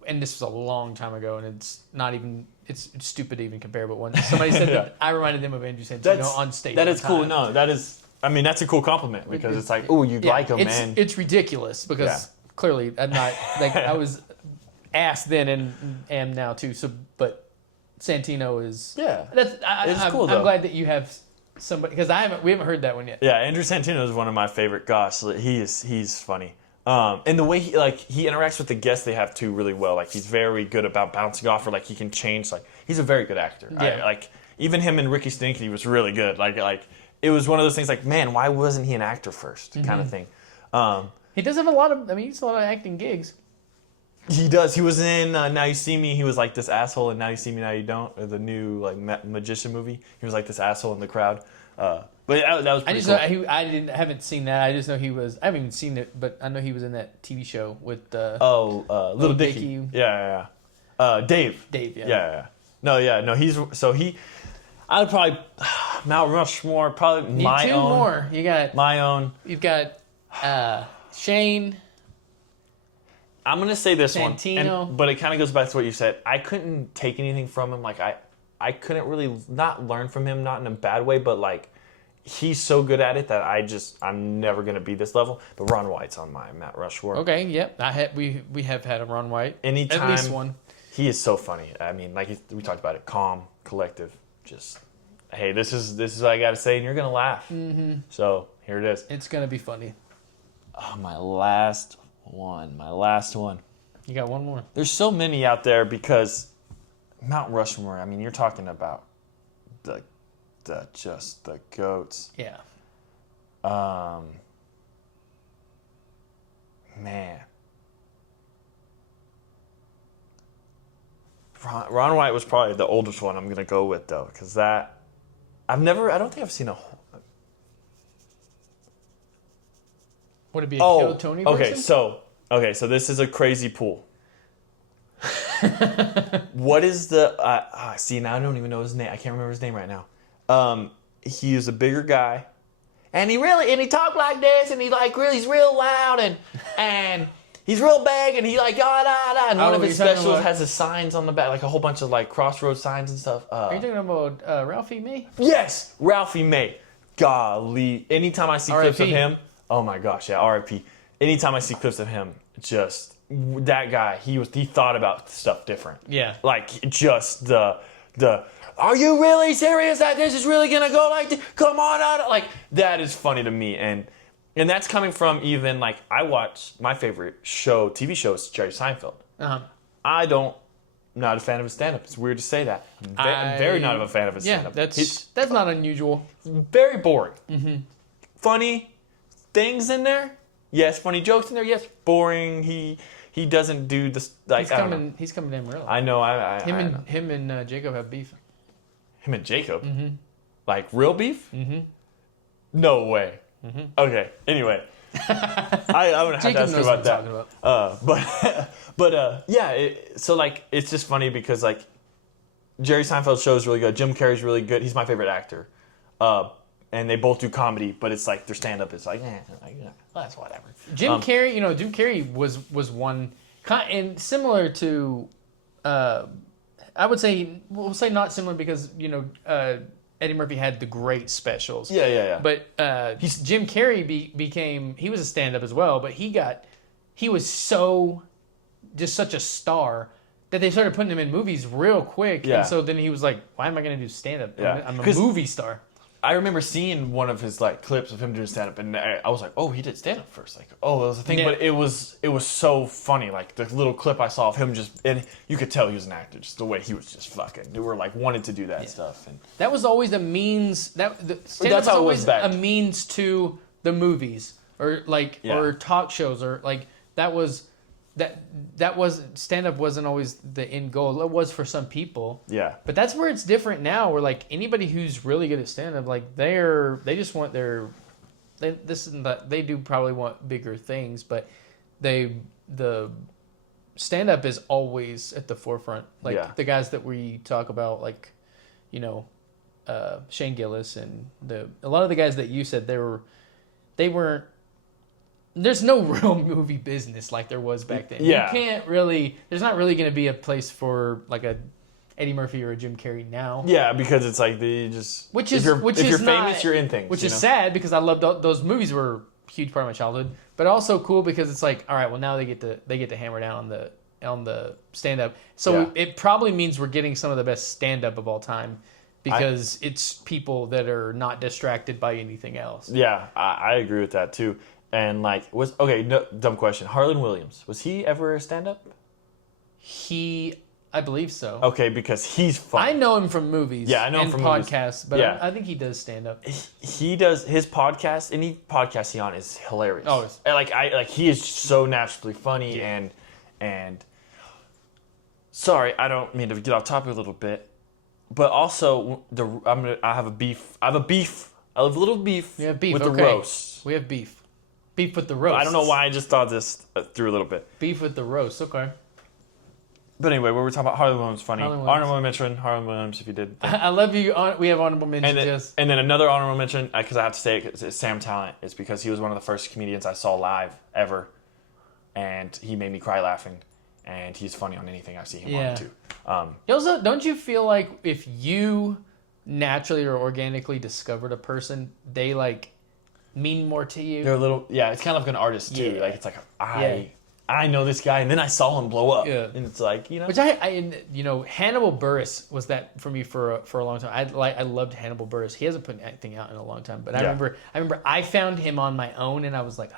and this was a long time ago, and it's not even, it's stupid to even compare, but somebody said that I reminded them of Andrew Santino on stage. That is cool. No, that's a cool compliment because it's like, oh, you like him, man. It's ridiculous because clearly I'm not, like, I was ass then and am now too. So, but Santino is it's cool. I'm glad that you have somebody, because we haven't heard that one yet. Yeah, Andrew Santino is one of my favorite. Gosh, he's funny. And the way he interacts with the guests they have too really well. Like, he's very good about bouncing off, or like he can change. Like, he's a very good actor. Yeah. Even him and Ricky Stinkey was really good. Like it was one of those things. Like, man, why wasn't he an actor first? Kind of thing. He does have a lot of acting gigs. He does. He was in Now You See Me. He was like this asshole in Now You See Me, Now You Don't, or the new like magician movie. He was like this asshole in the crowd. But that was pretty cool. I haven't seen that. I just know he was. I haven't even seen it, but I know he was in that TV show with Little Dicky. Yeah. Dave. Dave. Yeah. Yeah. No. I'd probably Mount Rushmore. Probably Need my two own. more. You got my own. You've got Shane. I'm gonna say this Santino. one, but it kind of goes back to what you said. I couldn't take anything from him. Like, I couldn't really not learn from him, not in a bad way, but like, he's so good at it that I'm never gonna be this level. But Ron White's on my Mount Rushmore. Okay, yep. We have had a Ron White. Anytime, at least one. He is so funny. I mean, like we talked about it, calm, collective. Just, hey, this is what I gotta say, and you're gonna laugh. Mm-hmm. So here it is. It's gonna be funny. Oh, my last one. You got one more. There's so many out there because Mount Rushmore, I mean, you're talking about the goats. Yeah. Man. Ron White was probably the oldest one I'm going to go with, though, because I don't think I've seen a whole. Would it be a Kill Tony version? Okay, so this is a crazy pool. What is the... see, now I don't even know his name. I can't remember his name right now. He is a bigger guy. And he talked like this, and he's real loud, and he's real big, and he like, and one of his specials has his signs on the back, like a whole bunch of like crossroads signs and stuff. Are you talking about Ralphie May? Yes, Ralphie May. Golly. Anytime I see clips of him... Oh my gosh, yeah, R.I.P. anytime I see clips of him, just that guy, he thought about stuff different. Yeah. Like just the are you really serious that this is really gonna go like this? Come on out. Like that is funny to me. And that's coming from even like I watch my favorite TV show is Jerry Seinfeld. Uh-huh. Not a fan of his stand-up. It's weird to say that. I'm very not a fan of his stand-up. That's not unusual. Very boring. Mm-hmm. Funny things in there. Yes, funny jokes in there. Yes, boring. He doesn't do this. Like He's coming to Amarillo. I know. Him and Jacob have beef. Him and Jacob. Mm-hmm. Like real beef? Mm-hmm. No way. Mm-hmm. Okay. Anyway, I'm gonna have to ask you about that. But yeah. So like, it's just funny because like, Jerry Seinfeld's show is really good. Jim Carrey's really good. He's my favorite actor. And they both do comedy, but it's like their stand-up is like, that's whatever. Jim Carrey was one and similar to, I would say we'll say not similar because Eddie Murphy had the great specials. Yeah. But Jim Carrey became he was a stand-up as well, but he was such a star that they started putting him in movies real quick. Yeah. And so then he was like, why am I going to do stand-up? Yeah. I'm a movie star. I remember seeing one of his like clips of him doing stand up, and I was like, "Oh, he did stand up first." Like, oh, that was a thing. Yeah. But it was so funny. Like the little clip I saw of him and you could tell he was an actor, just the way he was just fucking. They were like wanted to do that stuff, and that was always a means. That's how it was back. A means to the movies or or talk shows or like that was. That was stand-up wasn't always the end goal. It was for some people. Yeah. But that's where it's different now. Where like anybody who's really good at stand-up, like they just want they do probably want bigger things, but the stand-up is always at the forefront. Like the guys that we talk about, like Shane Gillis and a lot of the guys that you said they weren't. There's no real movie business like there was back then. Yeah. You can't really. There's not really going to be a place for like a Eddie Murphy or a Jim Carrey now. Yeah, because it's like they just. If you're famous, you're in things. Which is sad because I loved those movies were a huge part of my childhood, but also cool because it's like, all right, well now they get to hammer down on the stand up. So it probably means we're getting some of the best stand up of all time. Because it's people that are not distracted by anything else. Yeah, I agree with that too. And like dumb question. Harlan Williams, was he ever a stand-up? I believe so. Okay, because he's fun. I know him from movies. Yeah, I know him from podcasts, but I think he does stand-up. He does his podcast. Any podcast he on is hilarious. Oh, he is so naturally funny and sorry, I don't mean to get off topic a little bit, but also I have a little beef with the roast. We have beef. Beef with the roast. I don't know why I just thought this through a little bit. Beef with the roast, okay. But anyway, we were talking about Harlan Williams funny. Honorable mention, Harlan Williams, if you did. I love you. We have honorable mentions. And then another honorable mention, because I have to say it, it's Sam Talent. It's because he was one of the first comedians I saw live ever. And he made me cry laughing. And he's funny on anything I see him on, too. Also, don't you feel like if you naturally or organically discovered a person, they like mean more to you? They're a little, it's kind of like an artist too. Like it's like I know this guy, and then I saw him blow up, and it's like Which I Hannibal Buress was that for me for a long time. I loved Hannibal Buress. He hasn't put anything out in a long time, but I remember I found him on my own, and I was like,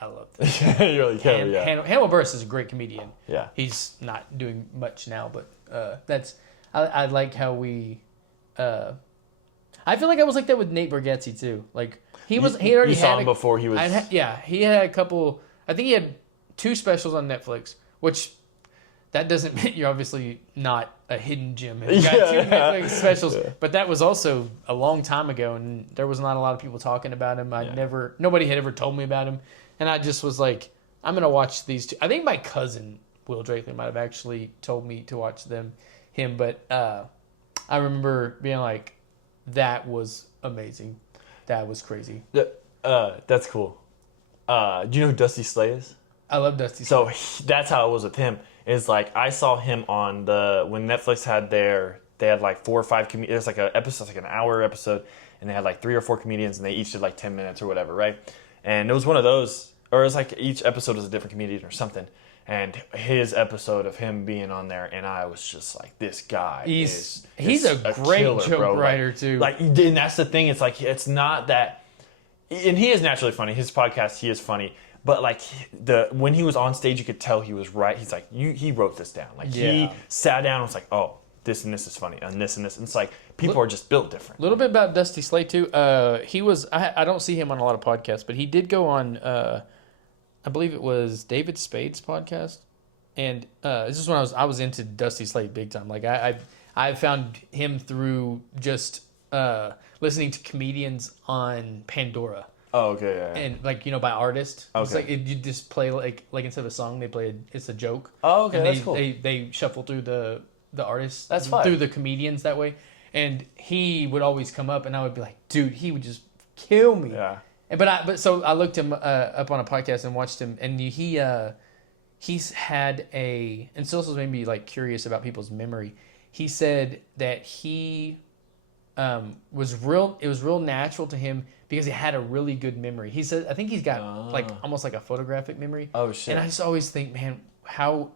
I love this. You're like, Hannibal Buress is a great comedian. Yeah, he's not doing much now, but I like how we. I feel like I was like that with Nate Bargatze too. Like. He already saw him before he was. He had a couple. I think he had 2 specials on Netflix, which that doesn't mean you're obviously not a hidden gem. He got 2 Netflix specials, but that was also a long time ago, and there was not a lot of people talking about him. Nobody had ever told me about him, and I just was like, I'm gonna watch these 2. I think my cousin Will Drakeley might have actually told me to watch him, but I remember being like, that was amazing. That was crazy. That's cool. Do you know who Dusty Slay is? I love Dusty Slay. So that's how it was with him. Is like I saw him on when Netflix had they had like 4 or 5 comedians. It was like an episode, like an hour episode, and they had like 3 or 4 comedians, and they each did like 10 minutes or whatever, right? And it was one of those, or it was like each episode was a different comedian or something. And his episode of him being on there, and I was just like, this guy he's a great killer, joke bro. writer too. Like, and that's the thing. It's like, it's not that, and he is naturally funny. His podcast, he is funny. But like when he was on stage, you could tell he was right. He's like, he wrote this down. Like he sat down and was like, oh, this and this is funny, and this and this. And it's like people are just built different. A little bit about Dusty Slay too. He was I don't see him on a lot of podcasts, but he did go on. I believe it was David Spade's podcast, and this is when I was into Dusty Slay big time. Like I found him through just listening to comedians on Pandora. Oh, okay, yeah. And like by artist. Okay. It's like you just play like instead of a song they play it's a joke. Oh, okay, and that's cool. They shuffle through the artists. That's fine. Through the comedians that way, and he would always come up, and I would be like, dude, he would just kill me. Yeah. So I looked him up on a podcast and watched him, and he's had and so this made me like curious about people's memory. He said that he was real natural to him because he had a really good memory. He said I think he's got like almost like a photographic memory. Oh shit! And I just always think, man, how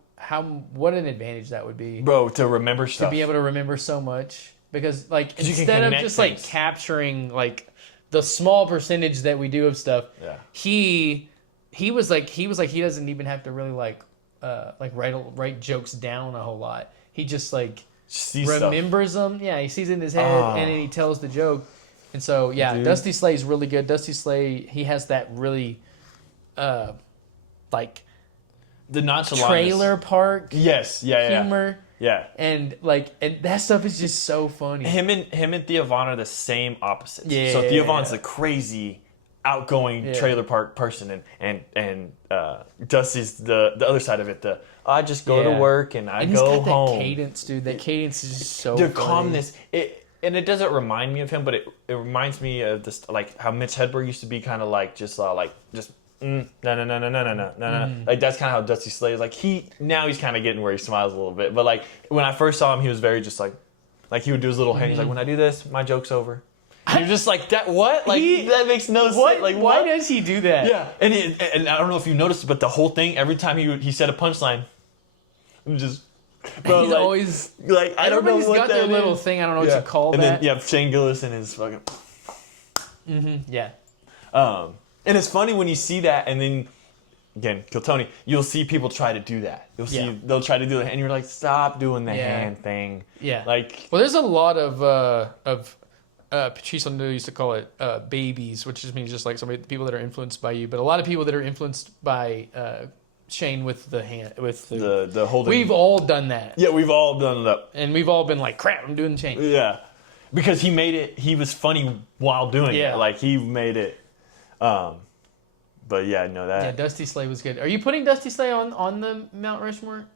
what an advantage that would be, bro, to remember stuff, to be able to remember so much, because like instead of just like capturing like the small percentage that we do of stuff, he was like he doesn't even have to really like write jokes down a whole lot. He just like remembers them. Yeah, he sees it in his head and then he tells the joke. And so dude. Dusty Slay is really good. Dusty Slay, he has that really like the nonchalantness. Trailer park humor. Yeah. And that stuff is just so funny. Him and Thea Vaughn are the same opposites. Yeah. So Thea Vaughn's the crazy, outgoing trailer park person, and Dusty's the other side of it. I just go to work and I go home. That cadence, dude. That cadence is just so the funny. Calmness. It doesn't remind me of him, but it reminds me of this, like how Mitch Hedberg used to be, kind of like just no. Like that's kind of how Dusty Slay is. Like now he's kind of getting where he smiles a little bit, but like when I first saw him, he was very just like he would do his little hand. He's like, when I do this, my joke's over. And you're just like, that what? Like that makes no sense. Like why does he do that? Yeah, and I don't know if you noticed, but the whole thing, every time he said a punchline, just. Bro, he's always like I don't know what got their little thing. I don't know what you call and that. And then Shane Gillis and his fucking. Yeah. And it's funny when you see that, and then again, Kill Tony, you'll see people try to do that. You'll see they'll try to do it, and you're like, stop doing the hand thing. Yeah. Like, well, there's a lot of Patrice O'Neill used to call it babies, which just means just like people that are influenced by you, but a lot of people that are influenced by Shane with the hand, with the holding. We've all done that. Yeah, we've all done that, and we've all been like, crap, I'm doing Shane. Yeah, because he made it. He was funny while doing it. Like he made it. But yeah, no, that. Yeah, Dusty Slay was good. Are you putting Dusty Slay on the Mount Rushmore?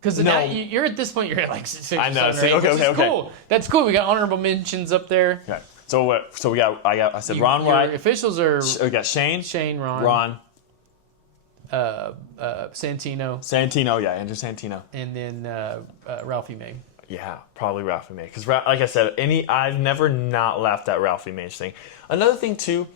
Because now you're at this point, you're at like 6 I know. or 7 or 8, Okay. Cool. That's cool. We got honorable mentions up there. Okay. So we got. I said Ron White. Officials are. We got Shane, Ron. Santino, yeah, Andrew Santino, and then Ralphie May. Yeah, probably Ralphie May, because like I said, I've never not laughed at Ralphie May's thing. Another thing too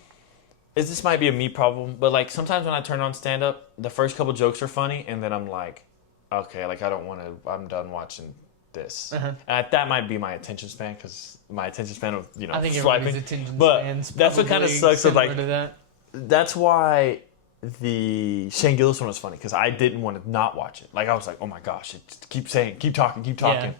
is this might be a me problem, but like sometimes when I turn on stand up, the first couple jokes are funny, and then I'm like, okay, like I don't want to. I'm done watching this. And that might be my attention span, because my attention span of I think swiping. Attention but span's that's what kind of sucks. Of like that. That's why. The Shane Gillis one was funny because I didn't want to not watch it. Like I was like, oh my gosh, keep talking.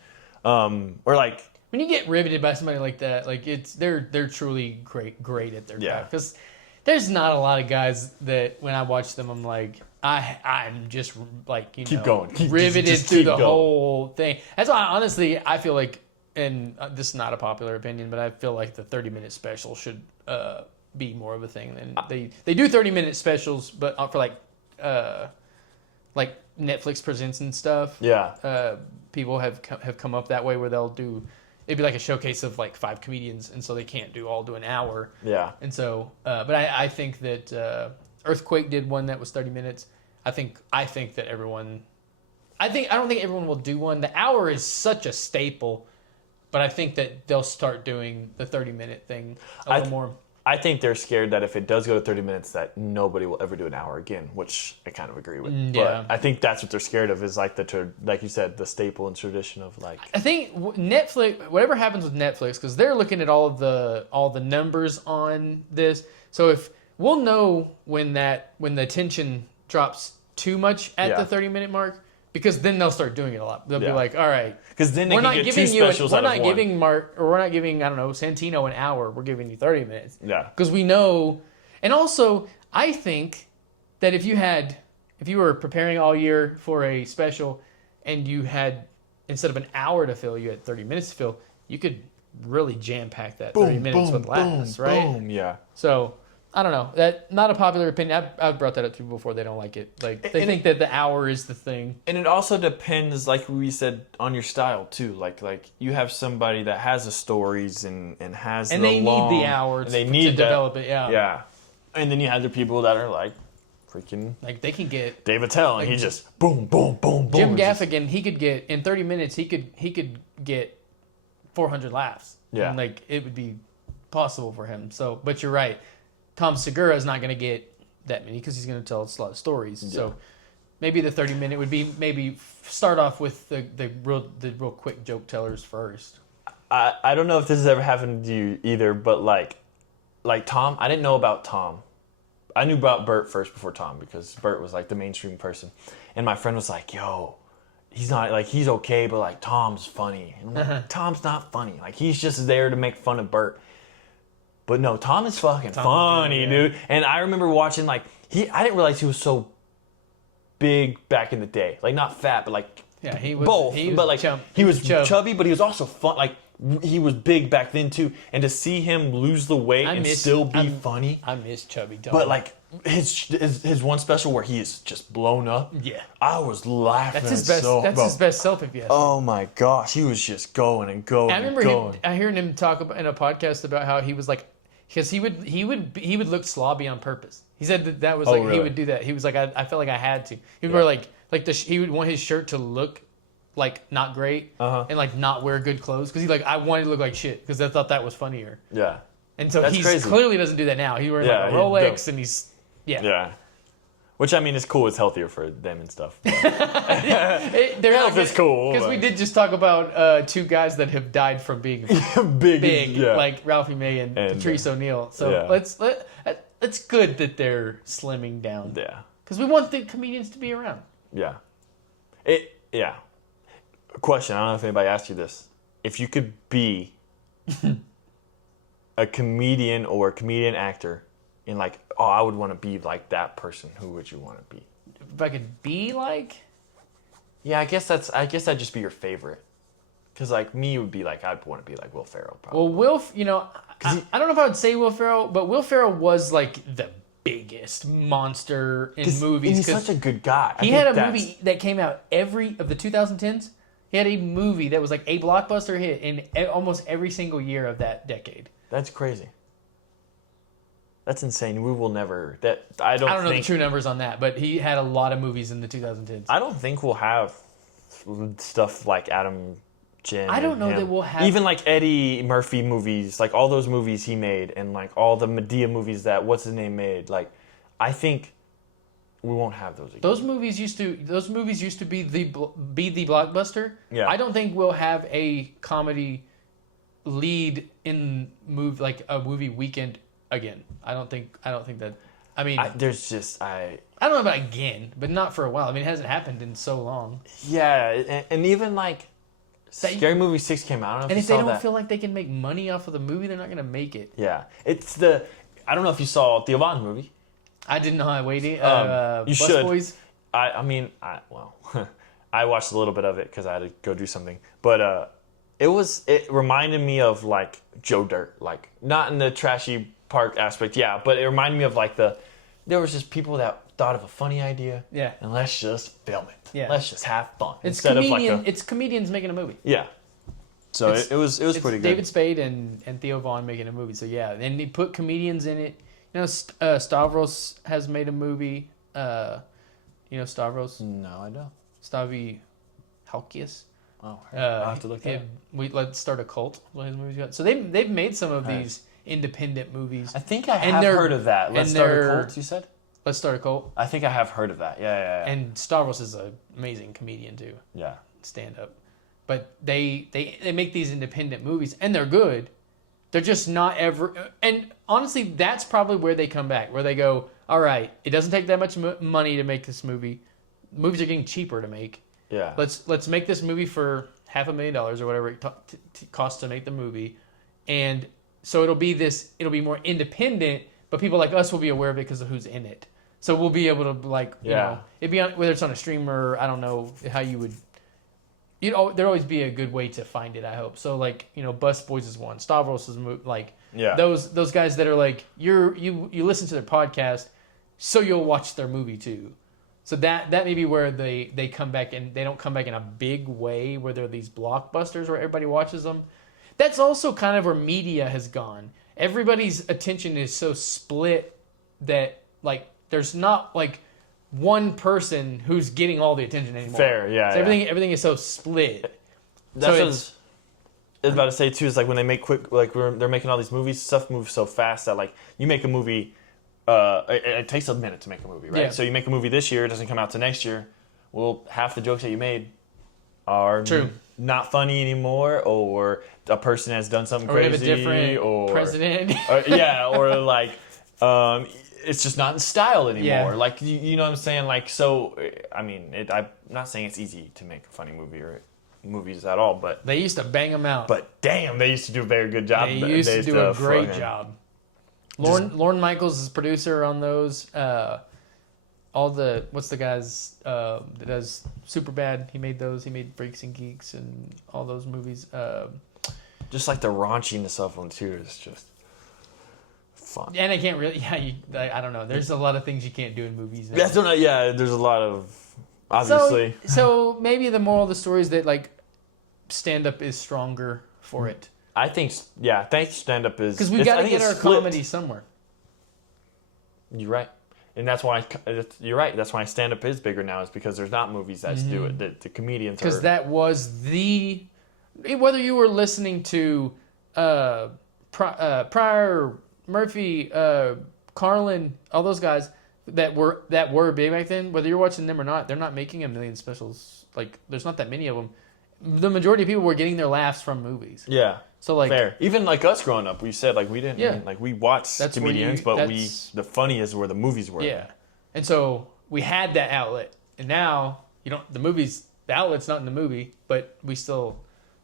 Yeah. Or like when you get riveted by somebody like that, like they're truly great at their job. Because there's not a lot of guys that when I watch them, I'm like, I'm just like keep going, riveted through the whole thing. That's why honestly I feel like, and this is not a popular opinion, but I feel like the 30-minute special should be more of a thing than they do 30-minute specials, but for like Netflix presents and stuff. Yeah. People have come up that way where they'll do, it'd be like a showcase of like 5 comedians, and so they can't do an hour. Yeah. And so, but I think that Earthquake did one that was 30 minutes. I don't think everyone will do one. The hour is such a staple, but I think that they'll start doing the 30-minute thing a little more. I think they're scared that if it does go to 30 minutes, that nobody will ever do an hour again, which I kind of agree with. Yeah. But I think that's what they're scared of is like like you said, the staple and tradition of like. I think Netflix, whatever happens with Netflix, because they're looking at all the numbers on this. So if we'll know when the attention drops too much at the 30-minute mark, because then they'll start doing it a lot. They'll be like, all right, because then we're not giving we're not giving I don't know, Santino an hour. We're giving you 30 minutes. Yeah, because we know, and also I think that if you were preparing all year for a special, and you had instead of an hour to fill, you had 30 minutes to fill, you could really jam pack that 30 minutes with laughs, right? Boom, yeah. So. I don't know. That not a popular opinion. I've brought that up to people before. They don't like it. Like they think that the hour is the thing. And it also depends, like we said, on your style too. Like you have somebody that has the stories and has and they need the hour to develop it. Yeah. Yeah. And then you have the people that are like freaking like they can get Dave Attell, and like, he just boom, boom, boom, boom. Jim Gaffigan, he could get in 30 minutes. He could get 400 laughs. Yeah. And like it would be possible for him. So, but you're right. Tom Segura is not going to get that many because he's going to tell us a lot of stories. Yeah. So maybe the 30-minute would be maybe start off with the real quick joke tellers first. I don't know if this has ever happened to you either, but like Tom, I didn't know about Tom. I knew about Bert first before Tom because Bert was like the mainstream person, and my friend was like, "Yo, he's not like he's okay, but like Tom's funny." And I'm like, Tom's not funny. Like he's just there to make fun of Bert. But no, Tom is fucking funny, dude. And I remember watching I didn't realize he was so big back in the day. Like not fat, but like he was both. He was but like he was chubby, but he was also fun. Like he was big back then too. And to see him lose the weight and still be funny, I miss chubby Tom. But like his one special where he is just blown up. Yeah, I was laughing. That's his best. That's his best self, if you ask me. Oh my gosh, he was just going and going. I remember hearing him talk about in a podcast about how he was like. Because he would look slobby on purpose. He said that was like really? He would do that. He was like I felt like I had to. He would wear like he would want his shirt to look like not great and like not wear good clothes because I wanted to look like shit because I thought that was funnier. Yeah. And so he clearly doesn't do that now. He's wearing like a Rolex and he's yeah. Which, I mean, is cool. It's healthier for them and stuff. Health is cool. Because we did just talk about two guys that have died from being big like Ralphie May and Patrice O'Neal. So it's good that they're slimming down. Yeah. Because we want the comedians to be around. Yeah. A question. I don't know if anybody asked you this. If you could be a comedian or a comedian actor, and like, I would want to be like that person. Who would you want to be? If I could be like? Yeah, I guess that'd just be your favorite. Because like me would be like, I'd want to be like Will Ferrell probably. Well, I don't know if I would say Will Ferrell, but Will Ferrell was like the biggest monster in movies. He's such a good guy. He had a movie that came out of the 2010s. He had a movie that was like a blockbuster hit in almost every single year of that decade. That's crazy. That's insane. We will never. I don't know the true numbers on that, but he had a lot of movies in the 2010s. I don't think we'll have stuff like Adam Jen. I don't know that we'll have even like Eddie Murphy movies, like all those movies he made, and like all the Medea movies that what's his name made. Like, I think we won't have those again. Those movies used to be the blockbuster. Yeah. I don't think we'll have a comedy lead in a movie weekend again. I don't think that. I mean, I don't know about again, but not for a while. I mean, it hasn't happened in so long. Yeah, and even like Scary Movie 6 came out. And if they don't feel like they can make money off of the movie, they're not going to make it. Yeah, I don't know if you saw the Yvonne movie. I didn't know how I waited. You should. Boys. I watched a little bit of it because I had to go do something, but it reminded me of like Joe Dirt, like not in the trashy park aspect, but it reminded me of like there was just people that thought of a funny idea, and let's just film it, let's just have fun instead of it's comedians making a movie, So it was pretty good. David Spade and Theo Vaughn making a movie, so and they put comedians in it. You know, Stavros has made a movie. You know Stavros? No, I don't. Stavi Halkias. Oh, I'll have to look at it. Let's Start a Cult. What his movies got. So they've made some of these. independent movies. I think I have heard of that. Let's Start a Cult, you said? Let's Start a Cult. I think I have heard of that. Yeah. And Stavros is an amazing comedian too. Yeah. Stand up. But they make these independent movies and they're good. They're just not ever, and honestly, that's probably where they come back, where they go, all right, it doesn't take that much money to make this movie. Movies are getting cheaper to make. Yeah. Let's make this movie for $500,000 or whatever it costs to make the movie, and so it'll be more independent, but people like us will be aware of it because of who's in it. So we'll be able to you know, it'd be on, whether it's on a streamer, I don't know how you would. There'd always be a good way to find it, I hope. So, Bus Boys is one. Stavros is those guys that are like, you listen to their podcast, so you'll watch their movie too. So that may be where they come back, and they don't come back in a big way where they're these blockbusters where everybody watches them. That's also kind of where media has gone. Everybody's attention is so split that, there's not, one person who's getting all the attention anymore. Fair, yeah. So everything is so split. That's what I was about to say too. Is when they make quick, they're making all these movies. Stuff moves so fast that you make a movie. It takes a minute to make a movie, right? Yeah. So you make a movie this year, it doesn't come out to next year. Well, half the jokes that you made are not funny anymore, or a person has done something crazy, we have a different president. It's just not in style anymore. Yeah. You know what I'm saying? So, I mean, I'm not saying it's easy to make a funny movie or movies at all, but... They used to bang them out. But damn, they used to do a very good job. They used to do a great job. Lorne Michaels is producer on those. What's the guys that does Superbad? He made those. He made Freaks and Geeks and all those movies. Just the raunchiness of them, too, is just... fun. And I can't really, I don't know. There's a lot of things you can't do in movies now. There's a lot of, obviously. So maybe the moral of the story is that, stand-up is stronger for it. I think, stand-up is... Because we got to get our comedy somewhere. You're right. And that's why, you're right, that's why stand-up is bigger now, is because there's not movies that do it. The comedians are... Because that was whether you were listening to Pryor... Murphy, Carlin, all those guys that were big back then, whether you're watching them or not, they're not making a million specials. There's not that many of them. The majority of people were getting their laughs from movies. Yeah. So fair. Even us growing up, we said we didn't. Yeah. We watched comedians, but the funniest were the movies were. Yeah. And so we had that outlet, and now the outlet's not in the movie, but we still.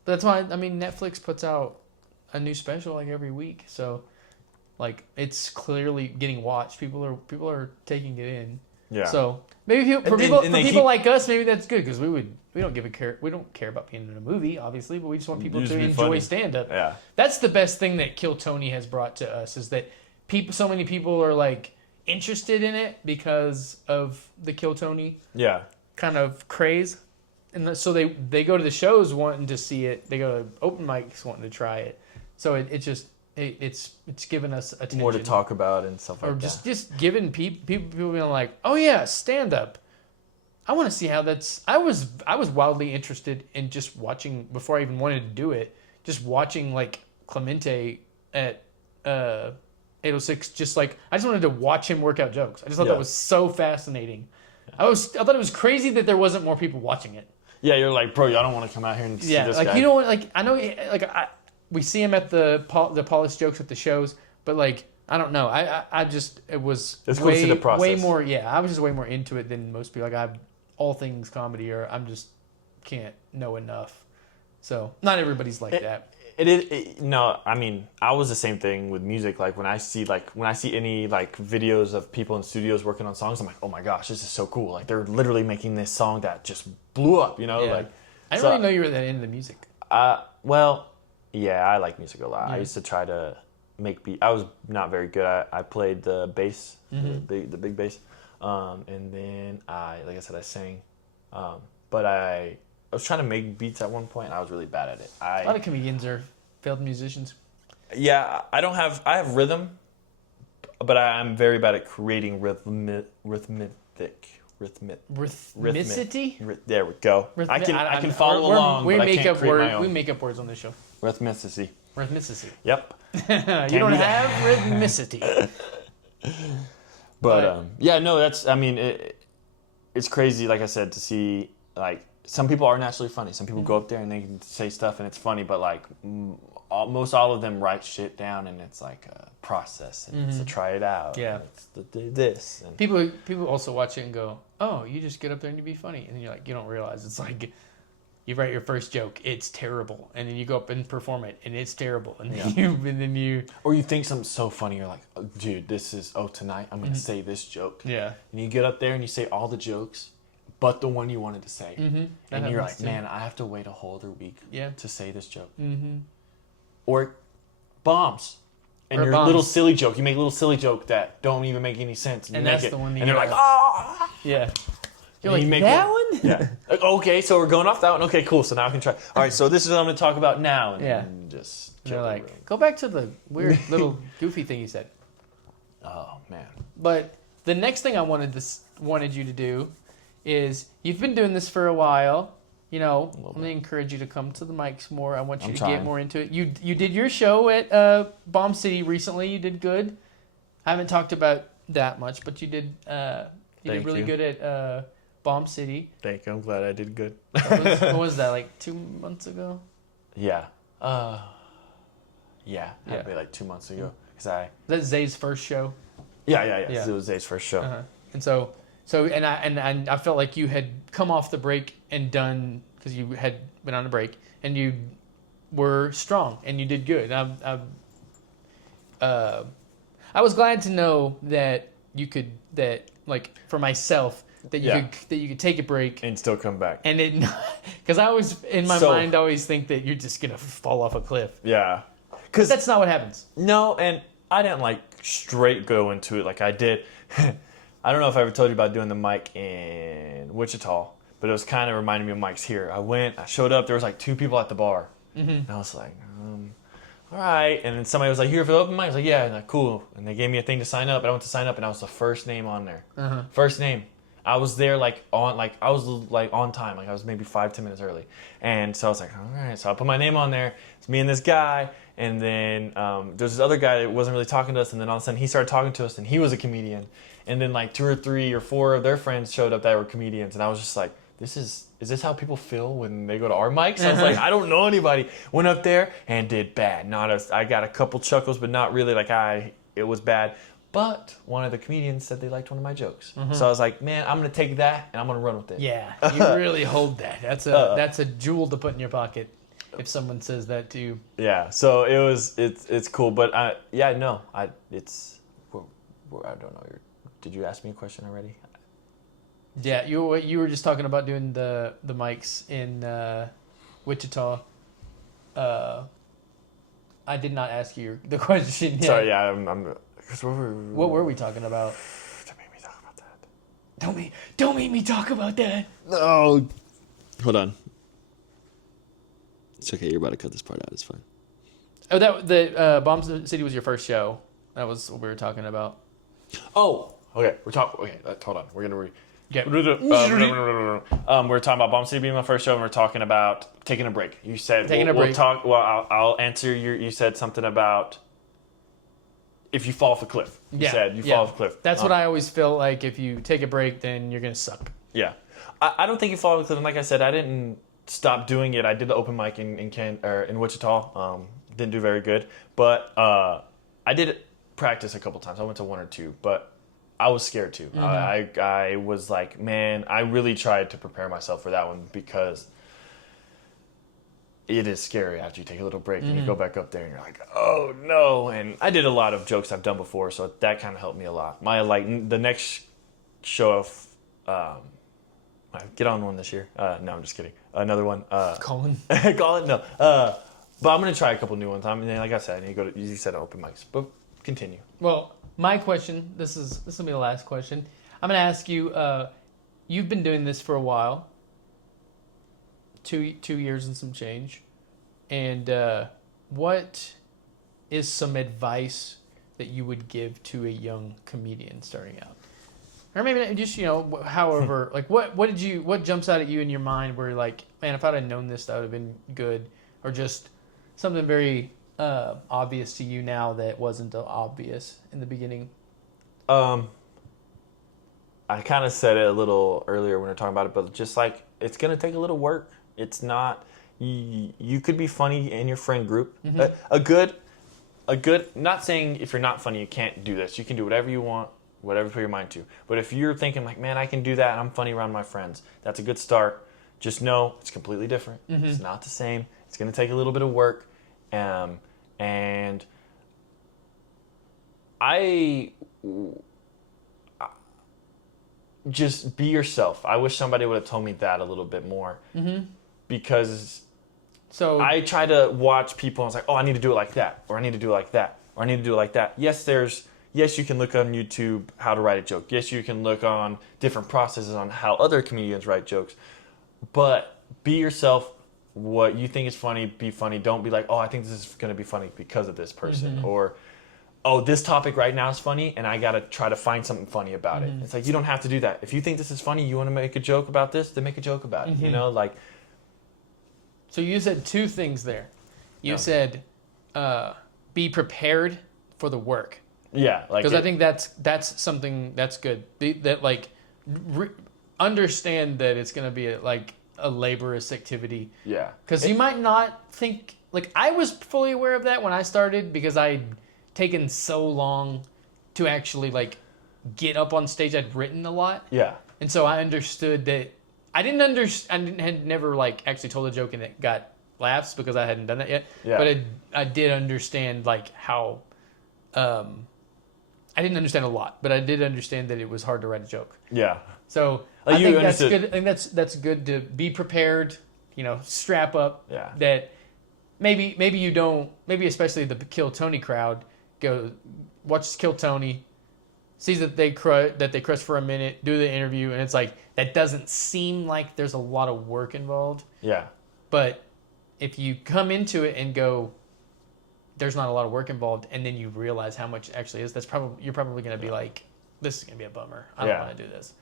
That's why Netflix puts out a new special every week, so. It's clearly getting watched. People are taking it in. Yeah. So maybe people like us, maybe that's good because we don't care about being in a movie, obviously, but we just want people to enjoy stand up. Yeah. That's the best thing that Kill Tony has brought to us is that so many people are interested in it because of the Kill Tony. Yeah. Kind of craze, and so they go to the shows wanting to see it. They go to open mics wanting to try it. So it's given us attention. More to talk about and stuff like that. Or just giving people being like, oh yeah, stand up. I want to see how that's. I was wildly interested in just watching before I even wanted to do it. Just watching Clemente at 806. I just wanted to watch him work out jokes. I just thought that was so fascinating. Yeah. I thought it was crazy that there wasn't more people watching it. Yeah, you're like, bro, I don't want to come out here and see this guy. You know what? I know, we see him at the polished jokes at the shows, but I don't know. It was it's way, to the process. Way more. Yeah, I was just way more into it than most people. I all things comedy, or I'm just can't know enough. So not everybody's like that. No, I was the same thing with music. When I see any videos of people in studios working on songs, I'm like, oh my gosh, this is so cool. They're literally making this song that just blew up. Yeah. I didn't really know you were that into the music. Yeah, I like music a lot. Yeah. I used to try to make beats. I was not very good. I played the bass, the big bass, and then like I said, I sang. But I was trying to make beats at one point. And I was really bad at it. A lot of comedians are failed musicians. Yeah, I have rhythm, but I'm very bad at creating rhythmicity. There we go. I can follow along. We make up words on this show. Rhythmicity. Rhythmicity. Yep. You don't have rhythmicity. But yeah, no, that's. I mean, it's crazy. Like I said, to see like some people are naturally funny. Some people go up there and they can say stuff and it's funny, but like most all of them write shit down and it's like a process and it's to try it out. Yeah. It's this. And People also watch it and go, "Oh, you just get up there and you be funny," and you're like, you don't realize it's like. You write your first joke, it's terrible, and then you go up and perform it, and it's terrible, and then you or you think something's so funny, you're like, oh, dude, tonight I'm gonna say this joke. Yeah. And you get up there and you say all the jokes, but the one you wanted to say, and you're like, man, I have to wait a whole other week to say this joke. Or bombs. And your little silly joke, you make a little silly joke that don't even make any sense, and that's the one. And they're like, oh, yeah. You're and like, you make that one? Yeah. Like, okay, so we're going off that one. Okay, cool. So now I can try. All right, so this is what I'm going to talk about now. And just they're like, go back to the weird little goofy thing you said. Oh, man. But the next thing I wanted you to do is, you've been doing this for a while. You know, I'm going to encourage you to come to the mics more. I want you to get more into it. You did your show at Bomb City recently. You did good. I haven't talked about that much, but you did really good at Bomb City. Thank you. I'm glad I did good. What was that, like 2 months ago? Yeah. Had to be like 2 months ago. That's Zay's first show. Yeah. It was Zay's first show. And so I felt like you had come off the break and done, because you had been on a break, and you were strong and you did good. I was glad to know that you could, like for myself, that you could take a break and still come back. And it, because I always in my mind always think that you're just gonna fall off a cliff. Yeah, because that's not what happens. No, and I didn't like straight go into it like I did. I don't know if I ever told you about doing the mic in Wichita, but it was kind of reminding me of mics here. I showed up, there was like 2 people at the bar, and I was like, all right. And then somebody was like, here for the open mic. I was like, yeah, and like, cool. And they gave me a thing to sign up, and I went to sign up, and I was the first name on there. First name. I was there I was on time, like I was maybe 5-10 minutes early, and so I was like, all right. So I put my name on there. It's me and this guy, and then there's this other guy that wasn't really talking to us, and then all of a sudden he started talking to us, and he was a comedian, and then like 2 or 3 or 4 of their friends showed up that were comedians, and I was just like, is this how people feel when they go to our mics? I was like, I don't know anybody. Went up there and did bad. I got a couple chuckles, but not really it was bad. But one of the comedians said they liked one of my jokes. So I was like, man, I'm going to take that and I'm going to run with it. Yeah, you really hold that. That's a jewel to put in your pocket if someone says that to you. Yeah, so it's cool. But I don't know. Did you ask me a question already? Yeah, you were just talking about doing the mics in Wichita. I did not ask you the question yet. Sorry, yeah, What were we talking about? Don't make me talk about that. Don't make me talk about that. No. Hold on. It's okay. You're about to cut this part out. It's fine. Oh, the Bomb City was your first show. That was what we were talking about. Oh, okay. Okay, hold on. We're gonna. Yeah. We're talking about Bomb City being my first show, and we're talking about taking a break. You said taking a break. We'll talk. Well, I'll answer your. You said something about if you fall off a cliff. You said you fall off a cliff. That's what I always feel like. If you take a break, then you're gonna suck. Yeah, I don't think you fall off a cliff. And like I said, I didn't stop doing it. I did the open mic in Wichita. Didn't do very good, but I did practice a couple times. I went to 1 or 2, but I was scared too. I was like, man, I really tried to prepare myself for that one because it is scary after you take a little break and you go back up there and you're like, oh no. And I did a lot of jokes I've done before, so that kind of helped me a lot. The next show of get on one this year. No, I'm just kidding. Another one. Colin? No. But I'm gonna try a couple new ones. I mean, like I said, you said open mics, but continue. Well, my question, this will be the last question. I'm going to ask you, you've been doing this for a while, 2 years and some change. And what is some advice that you would give to a young comedian starting out? Or maybe not, just, however, like what jumps out at you in your mind where you're like, man, if I'd have known this, that would have been good. Or just something very obvious to you now that wasn't obvious in the beginning? I kind of said it a little earlier when we were talking about it, but just like it's gonna take a little work. It's not. You could be funny in your friend group. Mm-hmm. A good. Not saying if you're not funny you can't do this. You can do whatever you want, whatever you put your mind to. But if you're thinking like, man, I can do that, and I'm funny around my friends, that's a good start. Just know it's completely different. Mm-hmm. It's not the same. It's gonna take a little bit of work, and just be yourself. I wish somebody would have told me that a little bit more. Mm-hmm. Because I try to watch people and it's like, oh, I need to do it like that, or I need to do it like that, or I need to do it like that. Yes, you can look on YouTube how to write a joke. Yes, you can look on different processes on how other comedians write jokes. But be yourself. What you think is funny, be funny. Don't be like, oh, I think this is going to be funny because of this person. Mm-hmm. Or, oh, this topic right now is funny and I got to try to find something funny about it. It's like, you don't have to do that. If you think this is funny, you want to make a joke about this, then make a joke about it. You know, like. So you said two things there. You said, be prepared for the work. Yeah, like because I think that's something that's good. Understand that it's going to be a laborious activity. Yeah, because you might not think I was fully aware of that when I started because I'd taken so long to actually get up on stage. I'd written a lot. Yeah, and so I understood that. I had never actually told a joke and it got laughs because I hadn't done that yet. Yeah. But I did understand how. I didn't understand a lot, but I did understand that it was hard to write a joke. Yeah. So I think that's good. I think that's good to be prepared. Strap up. Yeah. That maybe you don't. Maybe especially the Kill Tony crowd go watch Kill Tony. Sees that they crush for a minute, do the interview, and it's that doesn't seem like there's a lot of work involved. Yeah. But if you come into it and go, there's not a lot of work involved, and then you realize how much actually is, you're probably going to be like, this is going to be a bummer. I don't want to do this.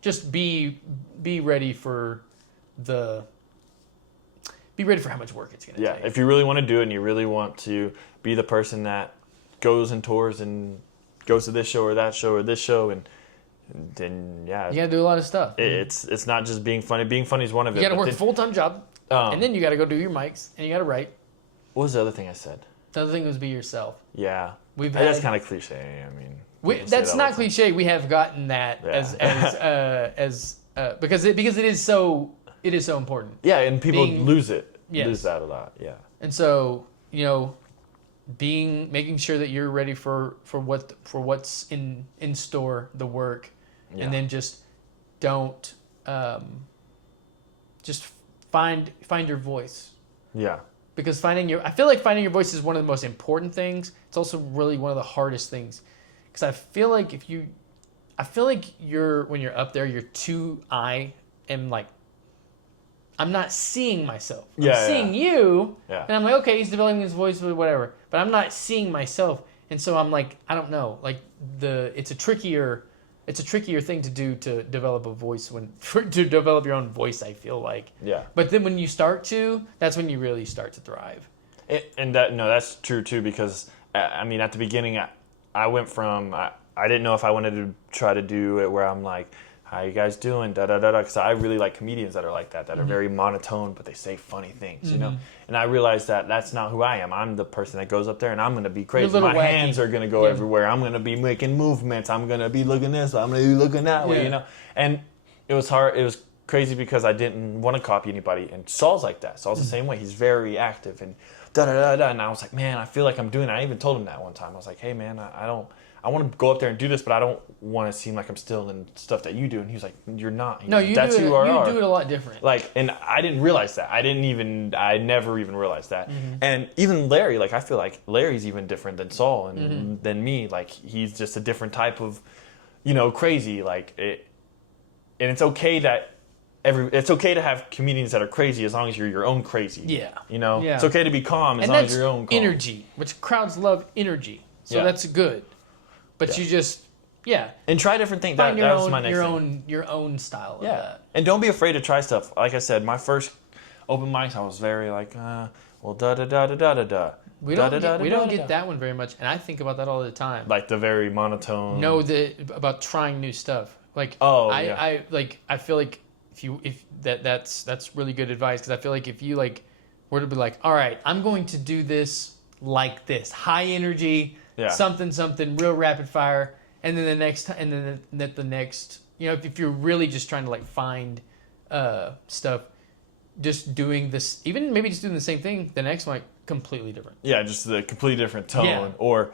Just be ready for how much work it's going to take. Yeah. If you really want to do it and you really want to be the person that goes and tours and goes to this show or that show or this show, and then you gotta do a lot of stuff. It's not just being funny. Being funny is one of it. You gotta work a full-time job, and then you gotta go do your mics and you gotta write. What was the other thing I said? The other thing was be yourself. Yeah, that's kind of cliche. I mean, that's not cliche. We have gotten that because it is so important. Yeah, and people lose that a lot. Yeah, and so making sure that you're ready for what's in store, the work, and then just don't just find your voice. Yeah. Because I feel like finding your voice is one of the most important things. It's also really one of the hardest things. Because I feel like when you're up there, I'm not seeing myself. I'm seeing you, and I'm like, okay, he's developing his voice, whatever. But I'm not seeing myself, and so I'm like, I don't know. It's a trickier thing to do to develop a voice to develop your own voice. I feel like. Yeah. But then when you start to, that's when you really start to thrive. That's true too. Because I mean, at the beginning, I went from I didn't know if I wanted to try to do it where I'm like, how you guys doing? Da da da da. Because I really like comedians that are like that are very monotone, but they say funny things, And I realized that that's not who I am. I'm the person that goes up there and I'm going to be crazy. My hands are going to go everywhere. I'm going to be making movements. I'm going to be looking this way. I'm going to be looking that way, And it was hard. It was crazy because I didn't want to copy anybody. And Saul's like that. Saul's the same way. He's very active and da da da da. And I was like, man, I feel like I'm doing it. I even told him that one time. I was like, hey, man, I want to go up there and do this, but I don't want to seem like I'm still in stuff that you do. And he was like, you're not. No, you do it a lot different. And I didn't realize that. I never even realized that. Mm-hmm. And even Larry, I feel like Larry's even different than Saul and than me. He's just a different type of, crazy. And it's okay that it's okay to have comedians that are crazy as long as you're your own crazy. Yeah. It's okay to be calm as long as you're your own calm. Energy, which crowds love energy. So that's good. But you just, and try different things. That was my next thing. Your own style of that. And don't be afraid to try stuff. Like I said, my first open mics, I was very da da da da da da da. We don't get that one very much, and I think about that all the time. Like the very monotone. No, about trying new stuff. Like I feel like if that's really good advice, because I feel like if you like were to be like, all right, I'm going to do this like this, high energy, something real rapid fire, and then the next, you know, if you're really just trying to like find stuff, just doing this, even maybe just doing the same thing, the next one completely different. Yeah, just the completely different tone, or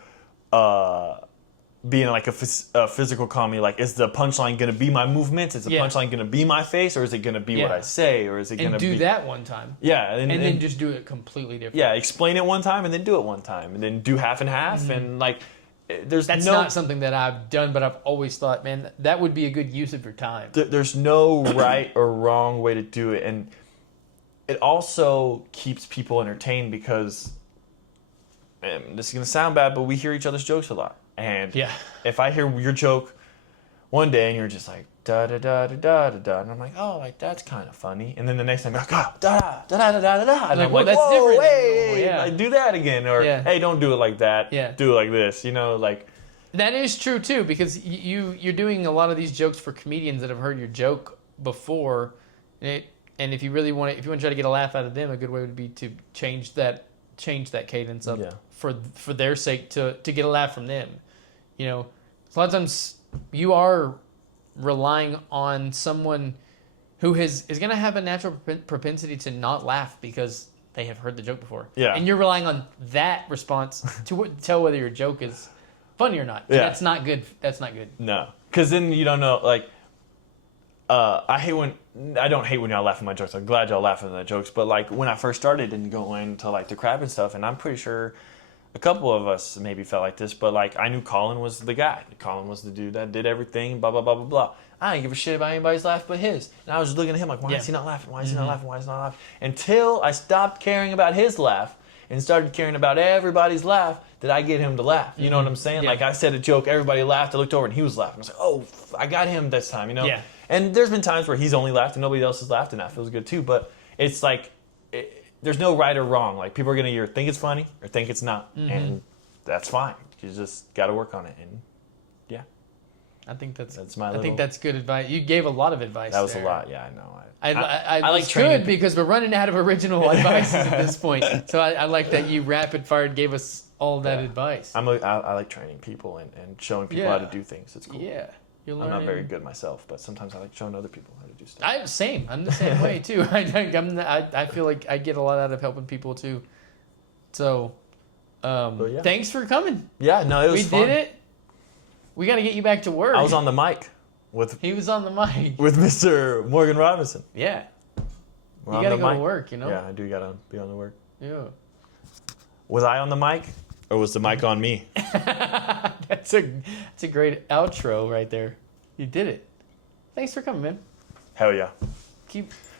being like a physical comedy. Like, is the punchline going to be my movements? Is the punchline going to be my face, or is it going to be what I say, or is it going to be? And do that one time. Yeah, and then just do it completely different. Yeah, explain it one time and then do it one time, and then do half and half, and like. That's not something that I've done, but I've always thought, man, that would be a good use of your time. There's no right or wrong way to do it, and it also keeps people entertained because, and this is gonna sound bad, but we hear each other's jokes a lot. And if I hear your joke one day and you're just like da da da da da da da, and I'm like, oh, like that's kind of funny, and then the next time you're like, oh, da da da da da da, and I'm like, that's whoa, different. Hey, like, do that again, or hey, don't do it like that. Yeah. Do it like this. You know, like. That is true too, because you're doing a lot of these jokes for comedians that have heard your joke before, and if you really want to, if you want to try to get a laugh out of them, a good way would be to change that cadence up for their sake, to get a laugh from them. You know, a lot of times you are relying on someone who is going to have a natural propensity to not laugh because they have heard the joke before. Yeah. And you're relying on that response to tell whether your joke is funny or not. Yeah. That's not good. That's not good. No. Because then you don't know, like, I don't hate when y'all laugh at my jokes. I'm glad y'all laugh at my jokes. But, like, when I first started and go into, like, the crap and stuff, and I'm pretty sure a couple of us maybe felt like this, but, like, I knew Colin was the guy. Colin was the dude that did everything, blah, blah, blah, blah, blah. I didn't give a shit about anybody's laugh but his. And I was just looking at him like, why is he not laughing? Why is he not laughing? Why is he not laughing? Until I stopped caring about his laugh and started caring about everybody's laugh, did I get him to laugh? You know what I'm saying? Yeah. Like, I said a joke, everybody laughed, I looked over and he was laughing. I was like, oh, I got him this time, you know? Yeah. And there's been times where he's only laughed and nobody else has laughed, and that feels good too. But it's like, there's no right or wrong. Like, people are going to either think it's funny or think it's not. And that's fine. You just got to work on it. And yeah. I think that's good advice. You gave a lot of advice. That was there. A lot, yeah, I know. I like good because we're running out of original advice at this point. So I like that you rapid fired gave us all that advice. I like training people and showing people how to do things. It's cool. Yeah. I'm not very good myself, but sometimes I like showing other people how to do stuff. I'm the same way too. I feel like I get a lot out of helping people too. So, thanks for coming. Yeah, no, it was fun. We did it. We got to get you back to work. I was on the mic He was on the mic with Mr. Morgan Robinson. Yeah. You got to go to work, you know. Yeah, I do got to be on the work. Yeah. Was I on the mic? Or was the mic on me? That's a great outro right there. You did it. Thanks for coming, man. Hell yeah.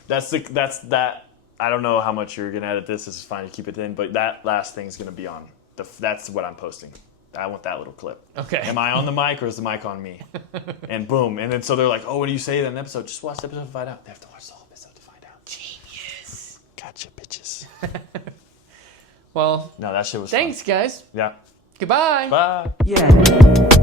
That's that. I don't know how much you're gonna edit this. This is fine to keep it in, but that last thing's gonna be on. That's what I'm posting. I want that little clip. Okay. Am I on the mic or is the mic on me? And boom. And then so they're like, oh, what do you say in an episode? Just watch the episode to find out. They have to watch the whole episode to find out. Genius. Gotcha, bitches. Well, no, that shit was thanks, fun. Guys. Yeah. Goodbye. Bye. Yeah.